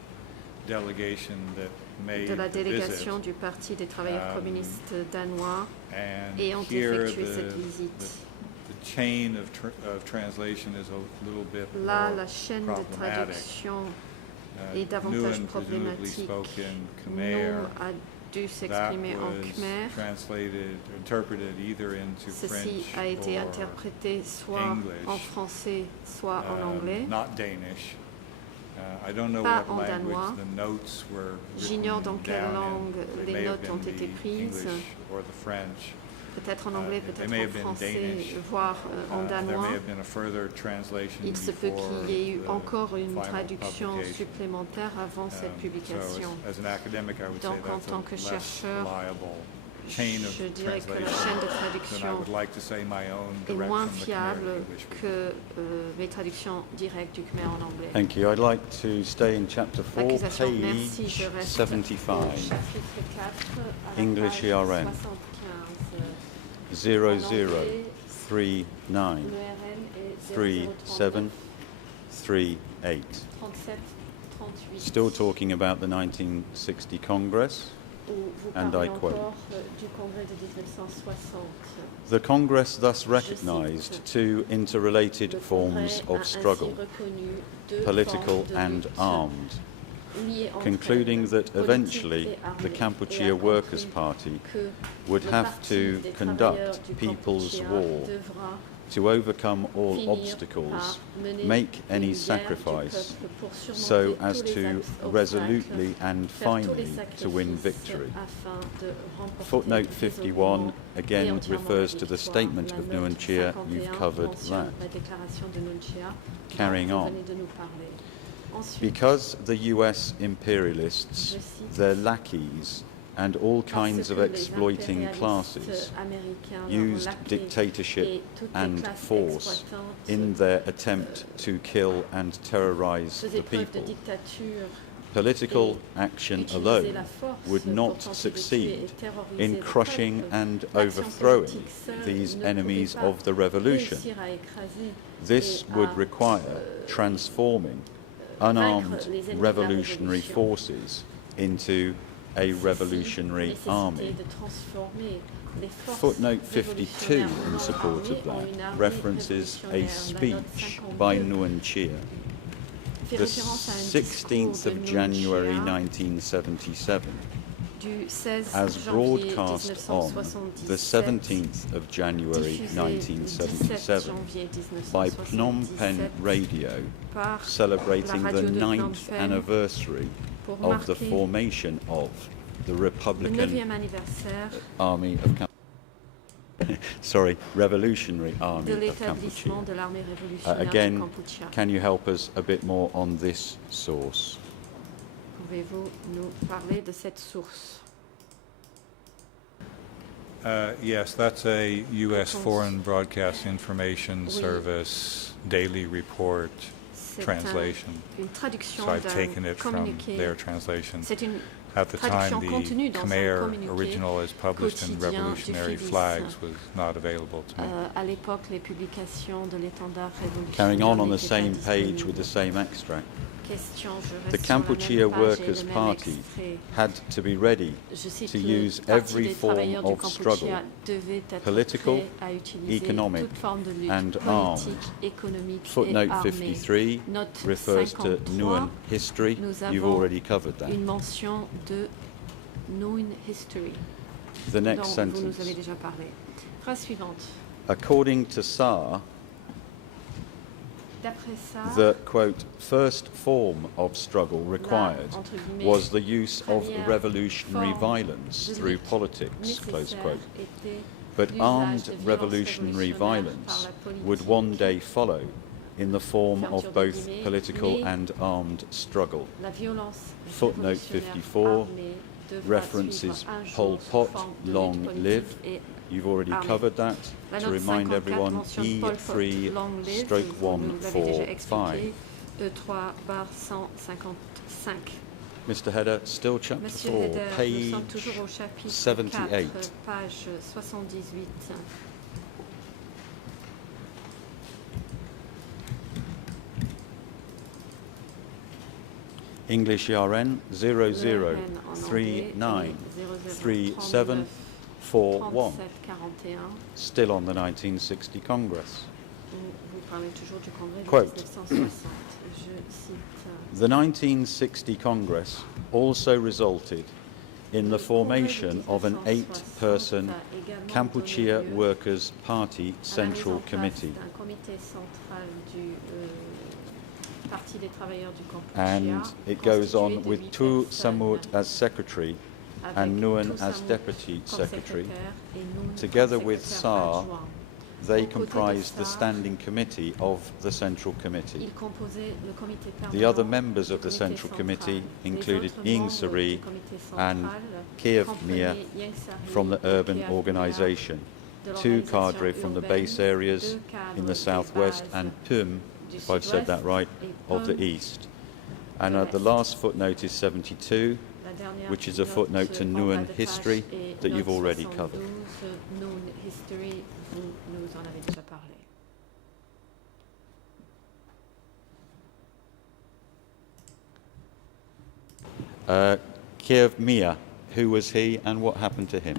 delegation that made de la the délégation visit. du Parti des travailleurs Um, communistes danois And et ont here effectué cette visite. the chain of translation is a little bit Là, more la chaîne de problematic. traduction est davantage Nguyen presumably problématique. spoke in Khmer. Nous a dû That s'exprimer en was khmer. translated, interpreted either into Ceci French a été or interprété soit English, en français, soit en anglais. not Danish. I don't know Pas what en language danois. the notes were J'ignore written dans quelle down in. langue They les may have notes ont been été the prises. English or the French. Peut-être en anglais, they peut-être may en have been français, Danish. voire en There danois. may have been a further translation Il se peut before qu'il y ait eu the encore une final traduction publication. supplémentaire avant cette So publication. as an academic, I would say Donc, en that's tant que a less chercheur, reliable chain of Je dirais que la translation chaîne de than I traduction would like to say my own est direct moins from the Khmer fiable English would be. que mes traductions directes du khmer en anglais. Thank you. I'd like to stay in chapter 4, L'accusation, merci, je page reste 75. au chapitre 4, à la English page ERN. 75. 0039 Le RN est 37 38. 37 38. Still talking about the 1960 Congress. Où vous and parlez I quote, encore du congrès de 1960. The Congress thus recognized two interrelated Le forms congrès a of ainsi struggle, reconnu deux political formes de and lutte armed, liées entre concluding elles, that politique eventually et armée, the et a Kampuchea Workers' conclu Party que would le have Parti to des conduct travailleurs du people's Kampuchea war devra to overcome all finir obstacles, par mener make any une guerre du sacrifice, peuple pour surmonter so as tous les to obstacles, resolutely and faire tous les finally to win sacrifices victory. afin de remporter Footnote 51 résolument et again entièrement refers la to the victoire. statement La of note Nuantia. 51 You've covered mentionne that. la déclaration de Nuantia Carrying dont vous on. venez de nous parler. Ensuite, Because the US imperialists, je cite, their lackeys, and all kinds parce of que les exploiting impérialistes classes américains, leurs used laquais dictatorship et toutes les and classes force exploitantes in their attempt to kill and terrorize the faisaient preuve de people. dictature. Political action Utiliser alone la force would pour not tenter de tuer succeed et terroriser in le crushing peuple. and L'action overthrowing politique seule these ne enemies pouvait pas of the revolution. réussir à écraser This et would à, require transforming unarmed vaincre les ennemis de la revolutionary révolution. forces into a Ceci revolutionary nécessitait army. de transformer les forces Footnote 52 révolutionnaires in non support armées of en that une armée references a révolutionnaire. La note speech 52 by Nguyen Chia, fait the référence à un 16th discours de of January Nguyen Chia 1977, du 16 as janvier broadcast on the 1977, 17th of January diffusé le 17 1977 janvier by Phnom Penh 1977 Radio, par celebrating la the radio de Phnom 9th Penh anniversary pour of the marquer formation of the le Republican 9e anniversaire Army of Revolutionary de Army of l'établissement Kampuchea. de l'armée révolutionnaire du Again, Kampuchea. can you help us a bit more on this source? Pouvez-vous nous parler de cette source? Yes, that's a U.S. Réponse. Foreign Broadcast Information Oui. Service daily report C'est translation. une traduction So I've taken d'un it from communiqué. their translation. C'est une At the time, traduction contenue the dans un Khmer communiqué original as published in quotidien du Revolutionary Phillies. Flags was not available to me. à l'époque, les publications de l'étendard révolutionnaire Carrying on the n'étaient pas same page with disponibles. the same extract. Question, je The reste sur la Kampuchea même page et Workers' le même Party extrait. had to be ready Je cite to le use Parti every des form travailleurs du of struggle, Kampuchea devait être political, prêt à utiliser economic, toute forme de lutte and politique, armed. économique Footnote et armée. 53 Note refers to 53, Nguyen history. nous You've avons already covered that. une mention de Nguyen History, The next dont vous nous sentence. avez déjà parlé. Phrase suivante. According to Saar, D'après ça, the, quote, first form of struggle required la, entre guillemets, was the use of première revolutionary forme violence de through lutte politics, close nécessaire quote. était But l'usage armed de violence revolutionary révolutionnaire par violence la politique. would one day follow in the form Fermeture of des both guillemets, political mais and armed struggle. La violence Footnote révolutionnaire 54 armée devra references suivre un jour Pol sous Pot, forme de long lutte politique live. et You've already armée. covered that. La To note remind 54 everyone, mentionne Pol Pot, long live, vous nous l'avez déjà expliqué, E345. E3/155. Mr. Header, still chapter Monsieur 4, Heder, nous page sommes toujours au chapitre 78. 4, page 78. English ERN Le RN en anglais 0039 est 3741, 3741. still on the 1960 Congress. Vous parlez toujours du congrès de Quote. 1960. Je cite. The 1960 Congress also resulted in the formation of an 8-person Kampuchea Workers' Party Central Committee, Un comité central du Parti des travailleurs du Kampuchea. and it goes on constitué de with 8 Tu personnes, Samut as secretary avec and Nguyen Tu as Samut deputy comme secretary. secrétaire et Nguyen Together comme with secrétaire Saar, adjoint. They Aux côtés de comprised the Saar, standing committee of the Central Committee. Il composait le comité The permanent other members of du the comité Central central. Committee Les included autres Ieng membres Sari du comité and central Kiev comprenaient Mia Ieng Sari from the et urban Kiev Mia organisation, de 2 l'organisation cadre from the base urbaine, areas 2 cadres in the des southwest bases and Pum, du if I've said that sud-ouest right, et of the Pum east. And de the l'est. last footnote is 72, La dernière which is a note footnote to en bas Nguyen de page history est that you've note already 72, covered. Nguyen history, vous nous en avez déjà parlé. Kiev Mia, who was he and what happened to him?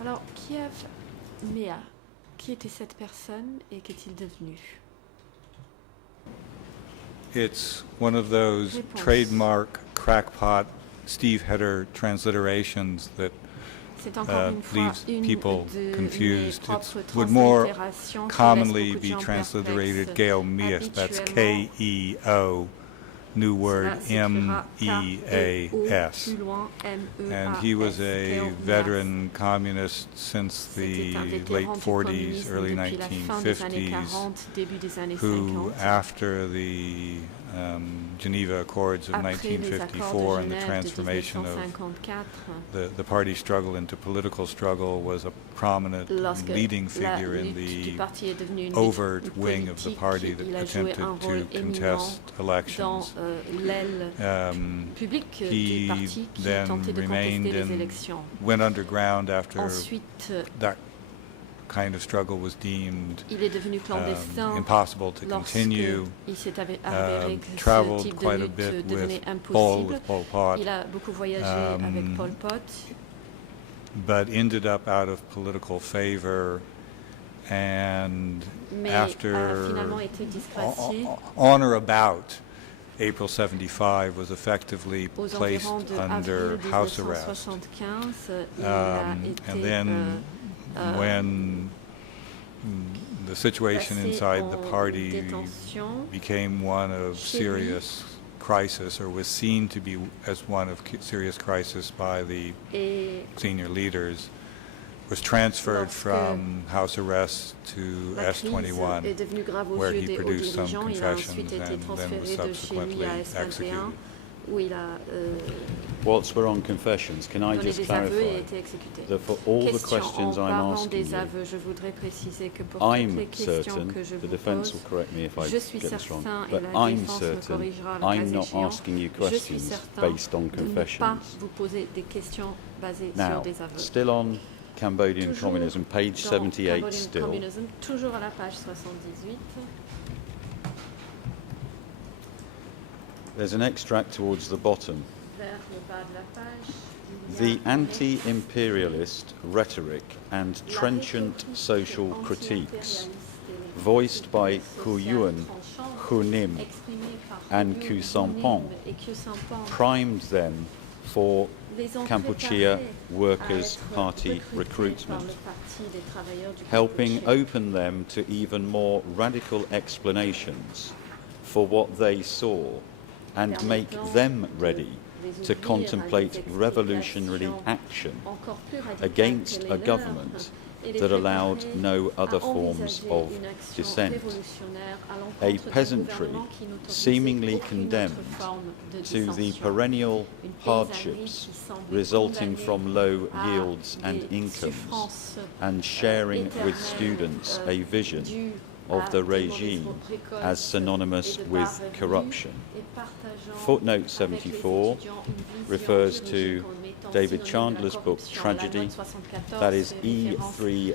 Alors, Kiev Mia, qui était cette personne et qu'est-il devenu? It's one of those Réponse. trademark crackpot Steve Heder transliterations that C'est encore une fois leaves une people de mes confused. It propres would more translittérations qui commonly laissent be beaucoup de gens transliterated perplexes. Geo-Meas. That's Habituellement, K-E-O, new word cela s'écrira M-E-A-S. plus loin, And he was a Geo-Meas. veteran communist since C'était un the vétéran late du 40s, communisme early depuis la fin des années 1950s, 40, début des années who, 50. after the Geneva Accords of Après les accords 1954 de and the Genève de transformation of 1954, the party struggle into political struggle, was a prominent lorsque leading la figure in lutte du the parti est devenue une overt lutte wing of the politique, party that il a joué attempted un to rôle éminent contest dans elections. l'aile publique du He parti qui then tentait de remained contester les and élections. went underground after Ensuite, that kind of struggle was deemed il est devenu clandestin impossible to lorsque continue. il s'est avéré que ce Traveled type de quite a lutte bit devenait with impossible. Pol Pot, Il a beaucoup voyagé avec Pol Pot, but ended up out of political favor, and mais a after finalement été disgracié. on or about April 75 was effectively Aux placed environs de under avril house arrest. 1975, il a And été then when the situation placé inside the en party détention. became one of Chez lui. serious crisis, or was seen to be as one of serious crisis by the Et senior leaders, was transferred Lorsque from house arrest to la crise S21, est devenue grave aux where yeux he des hauts produced some dirigeants. Il a confessions ensuite été and then was transféré de chez lui subsequently à S21, executed. où il a Whilst we're on confessions, can I donné just des aveux et clarify été exécuté. that for all the Question, questions en I'm parlant asking des you, aveux, je voudrais préciser que pour toutes les I'm questions certain, que je the vous defence pose, will correct me if I je suis get this wrong, certain, et but la I'm défense me certain corrigera le cas I'm not échéant, asking you je suis questions certain based on de ne pas confessions. vous poser des questions basées Now, sur des aveux. still on Cambodian Toujours communism, page dans 78 Cambodian still. Communism, toujours à la page 78. There's an extract towards the bottom. Vers le bas de la page, il y a The un anti-imperialist rhetoric and La trenchant rhétorique social anti-impérialiste critiques et les voiced by critiques Hu sociales Yuan, tranchantes Hu Nim, exprimées par and Hu Khieu Nim Samphan et Khieu Samphan primed them for les ont Kampuchea préparés Workers' à être Party recrutés par recruitment, le Parti des travailleurs du helping Kampuchea. open them to even more radical explanations for what they saw and make Permettant them de ready les to ouvrir à contemplate des revolutionary explications action encore plus radicales against que les a leurs, government et les that allowed préparer no à other forms envisager of une action dissent. révolutionnaire à l'encontre A d'un peasantry gouvernement qui n'autorisait seemingly aucune autre condemned forme de to the dissension. perennial Une paysannerie hardships qui semblait resulting condamnée from low à yields and des incomes, souffrances, and sharing with éternelles, students a vision dues of à the des mauvaises regime récoltes as synonymous et de with bas revenus, corruption. et partageant Footnote avec les 74 étudiants une vision refers idéologique to en mettant David synonyme de la Chandler's book corruption. La loi Tragedy. de 74 That is fait référence au livre de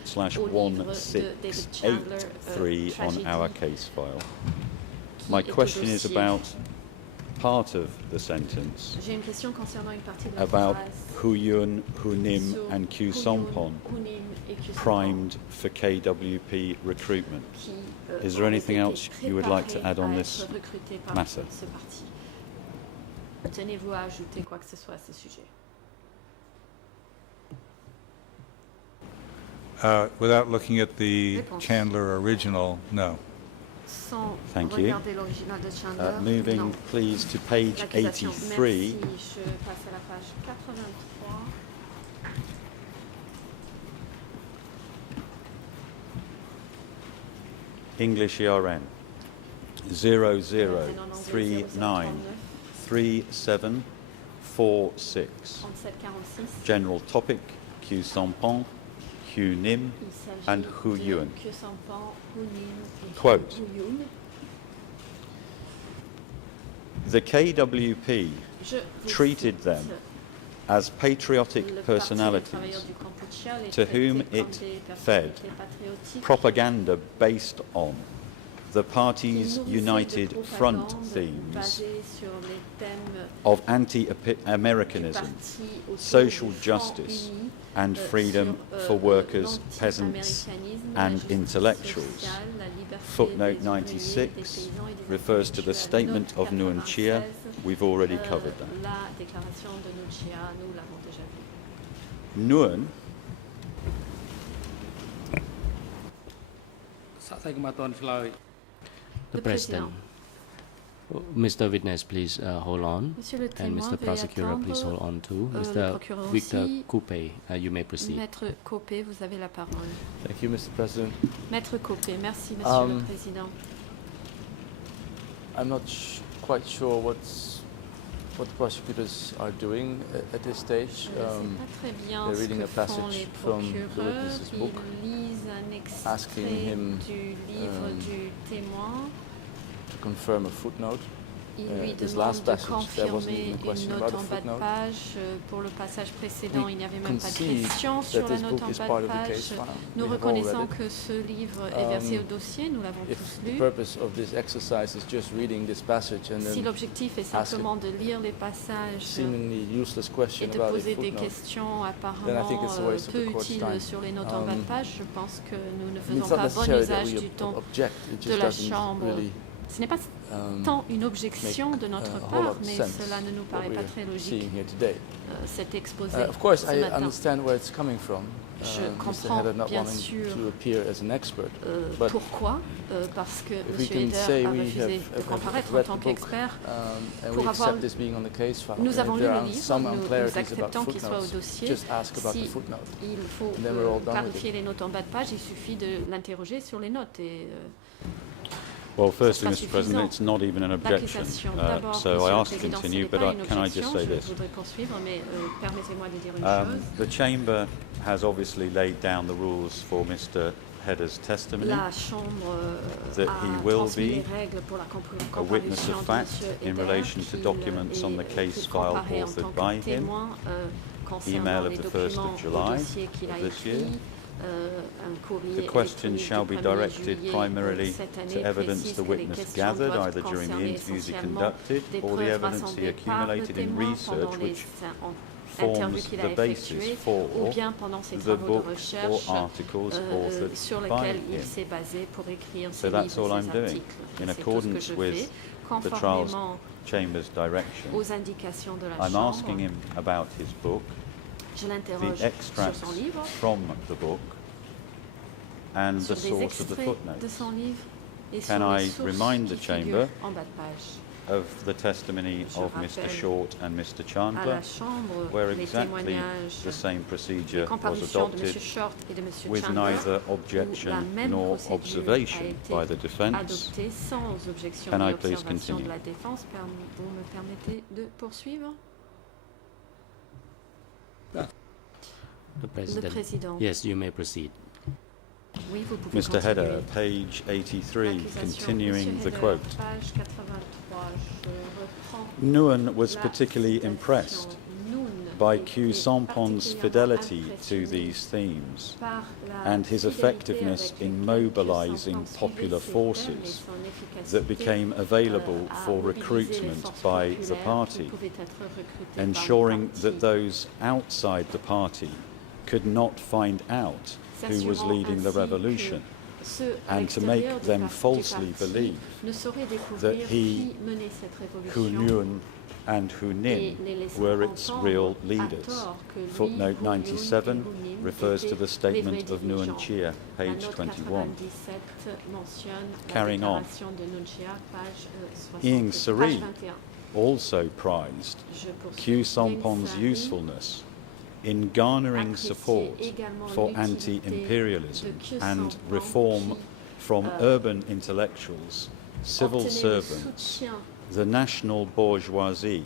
David Chandler, E31683 on Tragedy, our case file. qui My est au question is dossier. about part of the sentence J'ai une question concernant une partie de la about phrase Hu Yun, Hu Nim sur and Khieu Hu Yun, Samphan Hu Nim et Khieu Samphan, primed for KWP recruitment. qui, Is there ont anything été else you would like to préparés add on à this être recrutés par matter? ce parti. Tenez-vous à ajouter quoi que ce soit à ce sujet? Without looking at the Réponse. Chandler original, no. Sans Thank you. regarder l'original de Chandler, Moving, non. please, to page L'accusation. 83. Merci. Je passe à la page 83. English ERN 00393746. 3746. General topic, Khieu Samphan, Hu Nim, Il s'agit and Hu de Yuan. Khieu Samphan, Hu Nim et Quote. Hu Yuan. The KWP Je vous treated cite, them as patriotic le Parti des personalities travailleurs du Kampuchea les to traitait whom comme it des fed personnalités patriotiques propaganda based on the party's qui nourrissaient de United Front propagande themes basée sur les thèmes of du anti-Americanism, parti autour social du Front justice, uni, and freedom sur, for workers, peasants, l'anti-américanisme, la and justice intellectuals. sociale, la liberté Footnote des ouvriers, des 96 paysans et des refers to the intellectuels. statement Note of Nuon Chea. 96, We've already covered that. La déclaration de Nuon Chea, nous l'avons déjà vue. Nguyen, សាកសីក៏មកអត់ទាន់ឆ្លើយ Le président. Mr. Witness, please hold on. Monsieur le And témoin, Mr. veuillez Prosecutor, please hold attendre. on too. le Mr. procureur Victor aussi. Coupe, you may proceed. Maître Copé, vous avez la parole. Thank you, Mr. President. Maître Copé, merci, Monsieur le Um, Président. I'm not quite sure what the prosecutors are doing at this stage. Je ne sais pas très bien they're ce reading que a font passage les from the procureurs. witness's book, Ils lisent un asking extrait him, du livre du témoin. to confirm a footnote. Il lui This demande last de passage, there wasn't confirmer even a une question note about a en bas de footnote. page. Pour le passage précédent, We il n'y avait même pas de concede question that sur la this note book en is bas part de of the page. case file. Nous We have all reconnaissons read it. que ce livre est versé au dossier, nous l'avons If tous the lu. purpose of this exercise is just reading this passage and Si then l'objectif est simplement de lire les passages seemingly useless question et de about a poser des footnote, questions Then I apparemment think it's a waste of peu the court's utiles time. sur les notes en bas de page, je pense que nous ne I mean, faisons it's not pas bon necessary that usage we du temps object, it de just la doesn't Chambre. really Ce n'est pas tant une objection de notre a whole part, lot of mais sense cela ne nous what paraît pas we're très logique, seeing here today. cet exposé Of course, ce I matin. understand where it's coming from. Je Mr. comprends Heather not bien wanting sûr to appear as an expert. But Pourquoi Parce que if we M. can Eder say a we refusé have de comparaître en read tant the book, qu'expert. and pour we avoir- accept this being on the case file. Nous And avons if lu there le are livre, some nous unclarities acceptons about qu'il soit au footnotes, dossier. just ask about the Si footnote. il faut then we're all done with clarifier les notes en bas de page, il suffit de l'interroger sur les notes. Et, well, firstly, pas Mr. President, suffisant. it's not even an objection. L'accusation. D'abord, So I Monsieur le ask to Président, ce continue, n'est but pas une can I just objection, say je this? voudrais poursuivre, mais permettez-moi de dire une chose. The Chamber has obviously laid down the rules for Mr. Header's testimony. La Chambre that a he will transmis be les règles pour la a witness comparution of de fact Monsieur in Eder, relation to qu'il documents on the est- case qu'il file comparait en authored tant by que him. témoin, concernant Email of les the 1st documents of July au dossier qu'il a of this écrit, year. Un courrier The questions électronique shall du be 1er directed juillet, primarily cette année, to evidence précise the que les witness questions gathered doivent either during the concerner interviews he essentiellement conducted des or the preuves evidence he rassemblées par le accumulated in témoin research pendant les which interviews forms qu'il the a basis effectuées for ou bien pendant ses the travaux de books or recherche articles authored sur by lesquels il him. s'est basé pour écrire So ses that's livres all et I'm ses doing, articles. in C'est tout ce que accordance je with fais, the trial's conformément Chamber's direction. aux indications de la I'm Chambre. asking him about his book, Je the l'interroge sur extracts son livre, from the book, and sur the des source of the extraits de footnotes son livre et Can sur les I sources remind qui the Chamber figurent en bas de page. of the testimony Je of Mr. rappelle Short and Mr. À Chandler, la Chambre, where les exactly témoignages, the same les procedure was comparutions de M. adopted Short et de M. with Chandler, neither où la objection même nor procédure observation a été by the defence. adoptée sans objection Can ni I please observation de continue? la défense. Vous me permettez de poursuivre? The Le President. Président. Yes, you may proceed. Oui, vous pouvez Mr. continuer. Header, page 83, L'accusation. continuing Monsieur the Header, quote. Page 83, je reprends Nguyen was la particularly citation. impressed Nguyen by était Q Sampon's particulièrement fidelity to impressionné these themes par la and his fidélité effectiveness avec in laquelle mobilizing Q Sampon popular suivait ses thèmes et forces son efficacité, that became available à for mobiliser les recruitment forces by the populaires qui party, pouvaient être recrutées par le ensuring parti, that those outside the party could not find out who was s'assurant leading the ainsi que revolution, ceux à and to l'extérieur make du them parti falsely believe ne sauraient that découvrir he, qui menait cette Hu révolution Nguyen and Hu et Nin les laissant were its entendre real à leaders. tort que lui, Footnote Hu Yun 97 et Hu Nin refers to étaient the les statement vrais of Nguyen dirigeants. Chia, La page note 21. 97 mentionne la Carrying on. déclaration de Nguyen Chia, page 60, Ieng page Sari 21. Also prized Je poursuis. Q Ieng Sampon's Sari usefulness in garnering appréciait support également for l'utilité anti-imperialism de Q and Sampon reform qui, from urban intellectuals, civil obtenait le servants, soutien the national bourgeoisie,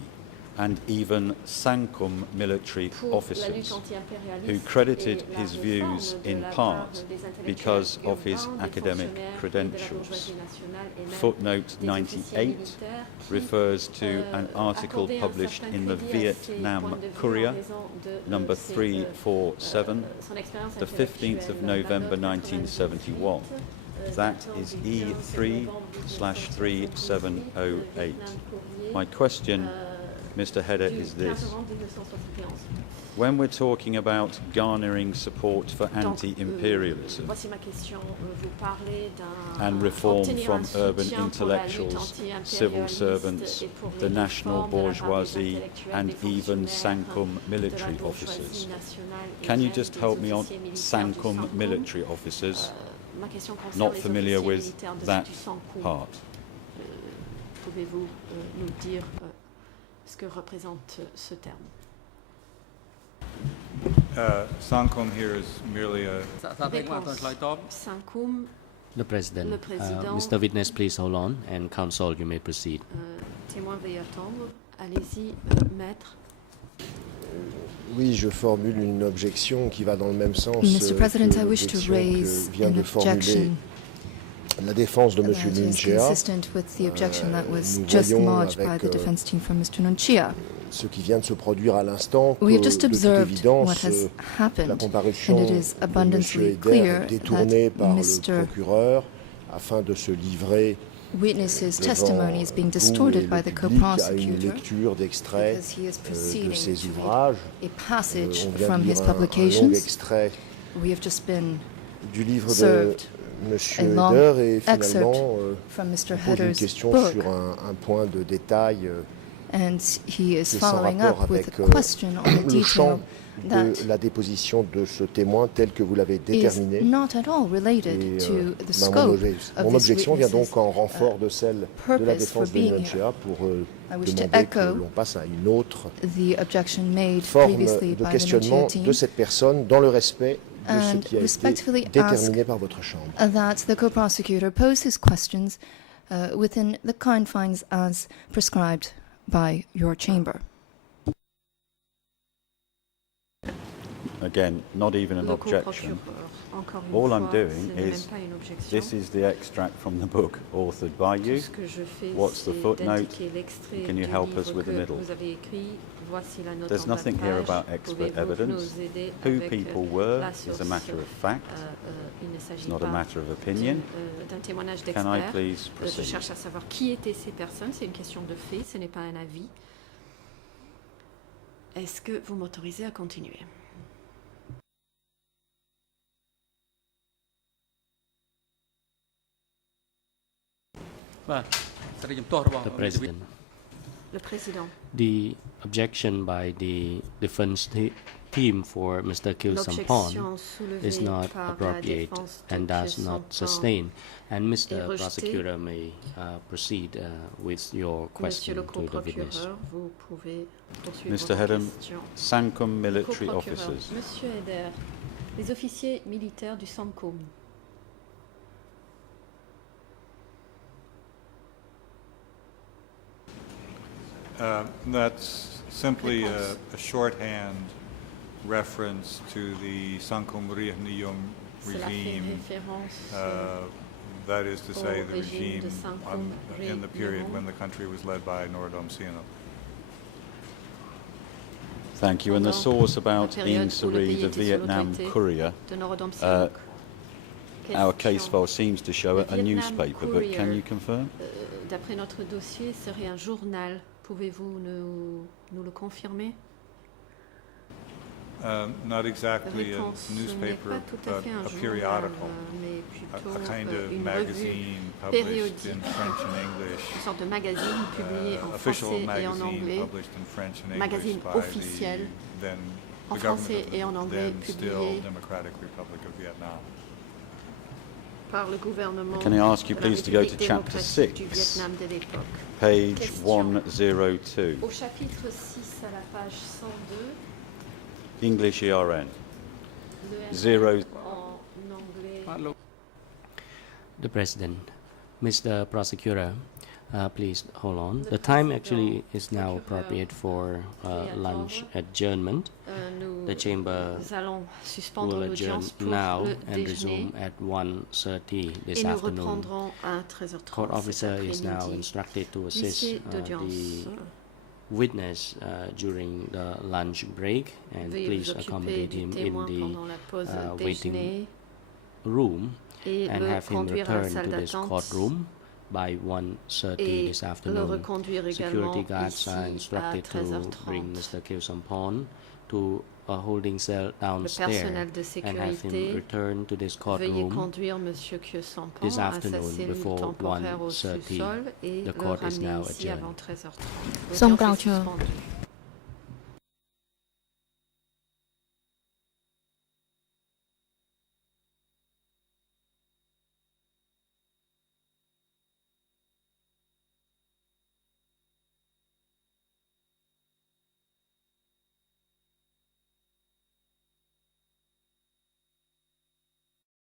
and even Sankum military pour la lutte officers, anti-impérialiste who credited et la his réforme views de in la part part des intellectuels because of his urbains, des academic fonctionnaires et de la credentials. bourgeoisie nationale et même Footnote des officiers 98 militaires qui, refers to an article accordaient un published certain in the crédit à ses Vietnam points de vue en Courier, raison de, number ses, 347, son expérience the 15th of intellectuelle. La November note 1971. 98, That datant is du 15 novembre 1978, E3/3708. Vietnam Courrier, My question Mr. Hedder, du is 15 this. novembre 1971. When we're talking about garnering support for Donc, anti-imperialism voici ma question. Vous parlez and reform obtenir from un urban soutien pour la lutte intellectuals, civil anti-impérialiste servants, et pour the les national réformes de la part des bourgeoisie, intellectuels, and des even fonctionnaires, Sankum de la military bourgeoisie officers. nationale et Can you même just des help me on officiers militaires du Sankum Sankum? military officers? Ma question concerne Not les familiar officiers with militaires that du Sankum. part. Pouvez-vous nous dire ce que représente ce terme? Sankum here is merely a សាកតែមកអត់ឆ្លើយតប Sankum, The President. Le Président. Mr. Witness, please hold on, and Counsel, you may proceed. témoin veuillez attendre. Allez-y, maître. Oui, je formule une objection qui va dans le même sens Mr. President, que I wish to l'objection raise que vient an de formuler objection la défense de M. that is Nunchea. consistent with the objection that was nous just voyons lodged by avec, the defense team from Mr. Nunchia. Ce qui vient de se produire à l'instant, que We have just de toute observed évidence, what has la happened, comparution and it is de M. abundantly Eder clear est détournée that par le Mr. procureur afin de se livrer Witness's devant testimony is being vous et distorted le by the public à une co-prosecutor lecture d'extraits because he is de proceeding ses to ouvrages. read a passage On vient from de his lire un long publications. extrait We have just been du livre de served M. a long Eder et excerpt finalement from Mr. on pose une Hedder's question book, sur un point de détail and he is qui est sans following rapport up with avec a question on a le champ detail that de la déposition de ce témoin tel que vous l'avez is déterminé. not at all related Et, to the mon scope of mon this objection vient witness's donc en renfort de celle de la purpose for défense de being Nunchea pour I wish to demander que echo l'on passe à une autre the objection made forme previously de by the questionnement Nunchia de team, cette personne dans le respect de ce and qui a été respectfully déterminé ask par votre chambre. that the co-prosecutor pose his questions within the confines as prescribed by your chamber. Again, not even an Le objection. co-procureur, encore une All fois, I'm doing ce n'est is, même pas une objection. this is the extract from the book authored by you. Tout ce que je fais, What's the c'est footnote? d'indiquer l'extrait Can you du help us livre with the que middle? vous avez écrit. Voici la note There's en bas de nothing here page. about expert Pouvez-vous evidence. nous aider Who avec people were la is source? a matter of fact. Il ne s'agit It's not pas a matter of opinion. d'un témoignage Can I d'expert. please Je proceed? cherche à savoir qui étaient ces personnes. C'est une question de fait, ce n'est pas un avis. Est-ce que vous m'autorisez à continuer?បាទសេរីជំទាស់របស់ The President. Le président. The objection by the defense team for Mr. Kil Sampon L'objection is soulevée not par la appropriate défense de and does Kil not Sampon sustain. And est Mr. rejeté. Prosecutor may proceed with your Monsieur question le to the witness. co-procureur, vous pouvez poursuivre Mr. vos Hedham, questions. Sankum military Co-procureur, officers. Monsieur Eder, les officiers militaires du Sankum. That's simply a shorthand reference to the Sankum Rihniyum Cela fait regime. référence That is to say, the régime de regime Sankum in the period Rihniyum. when the country was led by Norodom Sihanouk. Thank you. And the Pendant source la about période Ian où le Suri, pays the était sous Vietnam l'autorité courier, de Norodom Sihanouk. our case Question. file seems to show Le a Vietnam newspaper, but can Courier. you confirm? D'après notre dossier, serait un journal. Pouvez-vous nous le confirmer? Not exactly a Réponse, ce n'est newspaper, pas tout à but fait un a journal, periodical, mais a plutôt kind of une revue, magazine published périodique. in French and English. une sorte de magazine publié en Official français et en magazine anglais, published in French and magazine English by officiel the then en the français government et en of the anglais, then publié still Democratic Republic of Vietnam. par le gouvernement Can I ask you de la please to go to République chapter démocratique du 6, Vietnam de l'époque. page Question. 102, Au chapitre 6 à la page 102, English ERN. le Zero. en anglais. បាទលោក The President. Mr. Prosecutor, please hold on. The time actually is now appropriate for lunch adjournment. Nous The chamber allons suspendre will adjourn l'audience pour now le and resume déjeuner at 1:30 this et nous afternoon. reprendrons à 13h30 Court cet officer is now après-midi. instructed to assist Huissier d'audience, the witness during the lunch break, and veuillez please vous occuper accommodate du him témoin in pendant la pause waiting déjeuner room et and le have him conduire à la return salle to this d'attente courtroom by 1:30 et this le afternoon. reconduire également Security guards are ici à instructed to bring 13h30. Mr. Kyew Sampon to a holding cell Le downstairs personnel de and have him sécurité return to this veuillez courtroom. conduire M. Kyew Sampon this à sa afternoon cellule before temporaire au 1:30. sous-sol et The le court is ramener now ici adjourned. avant 13h30. Song L'audience est Gao-che. suspendue.